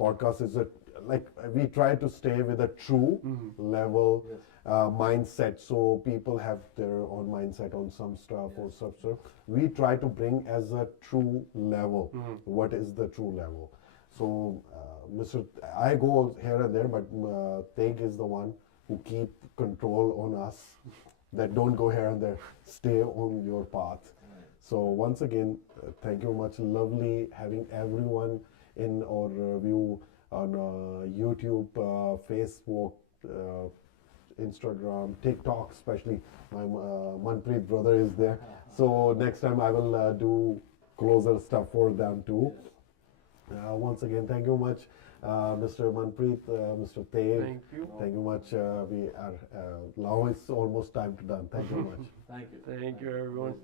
podcast is like we try to stay with a true level Yes. mindset, so people have their own mindset on some stuff or some stuff. We try to bring as a true level. What is the true level? So, I go here and there, but Tegh is the one who keep control on us. That don't go here and there. Stay on your path. So once again, thank you much. Lovely having everyone in our view on YouTube, Facebook, Instagram, TikTok, especially. My Manpreet brother is there. So next time I will do closer stuff for them too. Once again, thank you much, Mr. Manpreet, Mr. Tegh. Thank you. Thank you much. We are now it's almost time to done. Thank you much. Thank you. Thank you, everyone.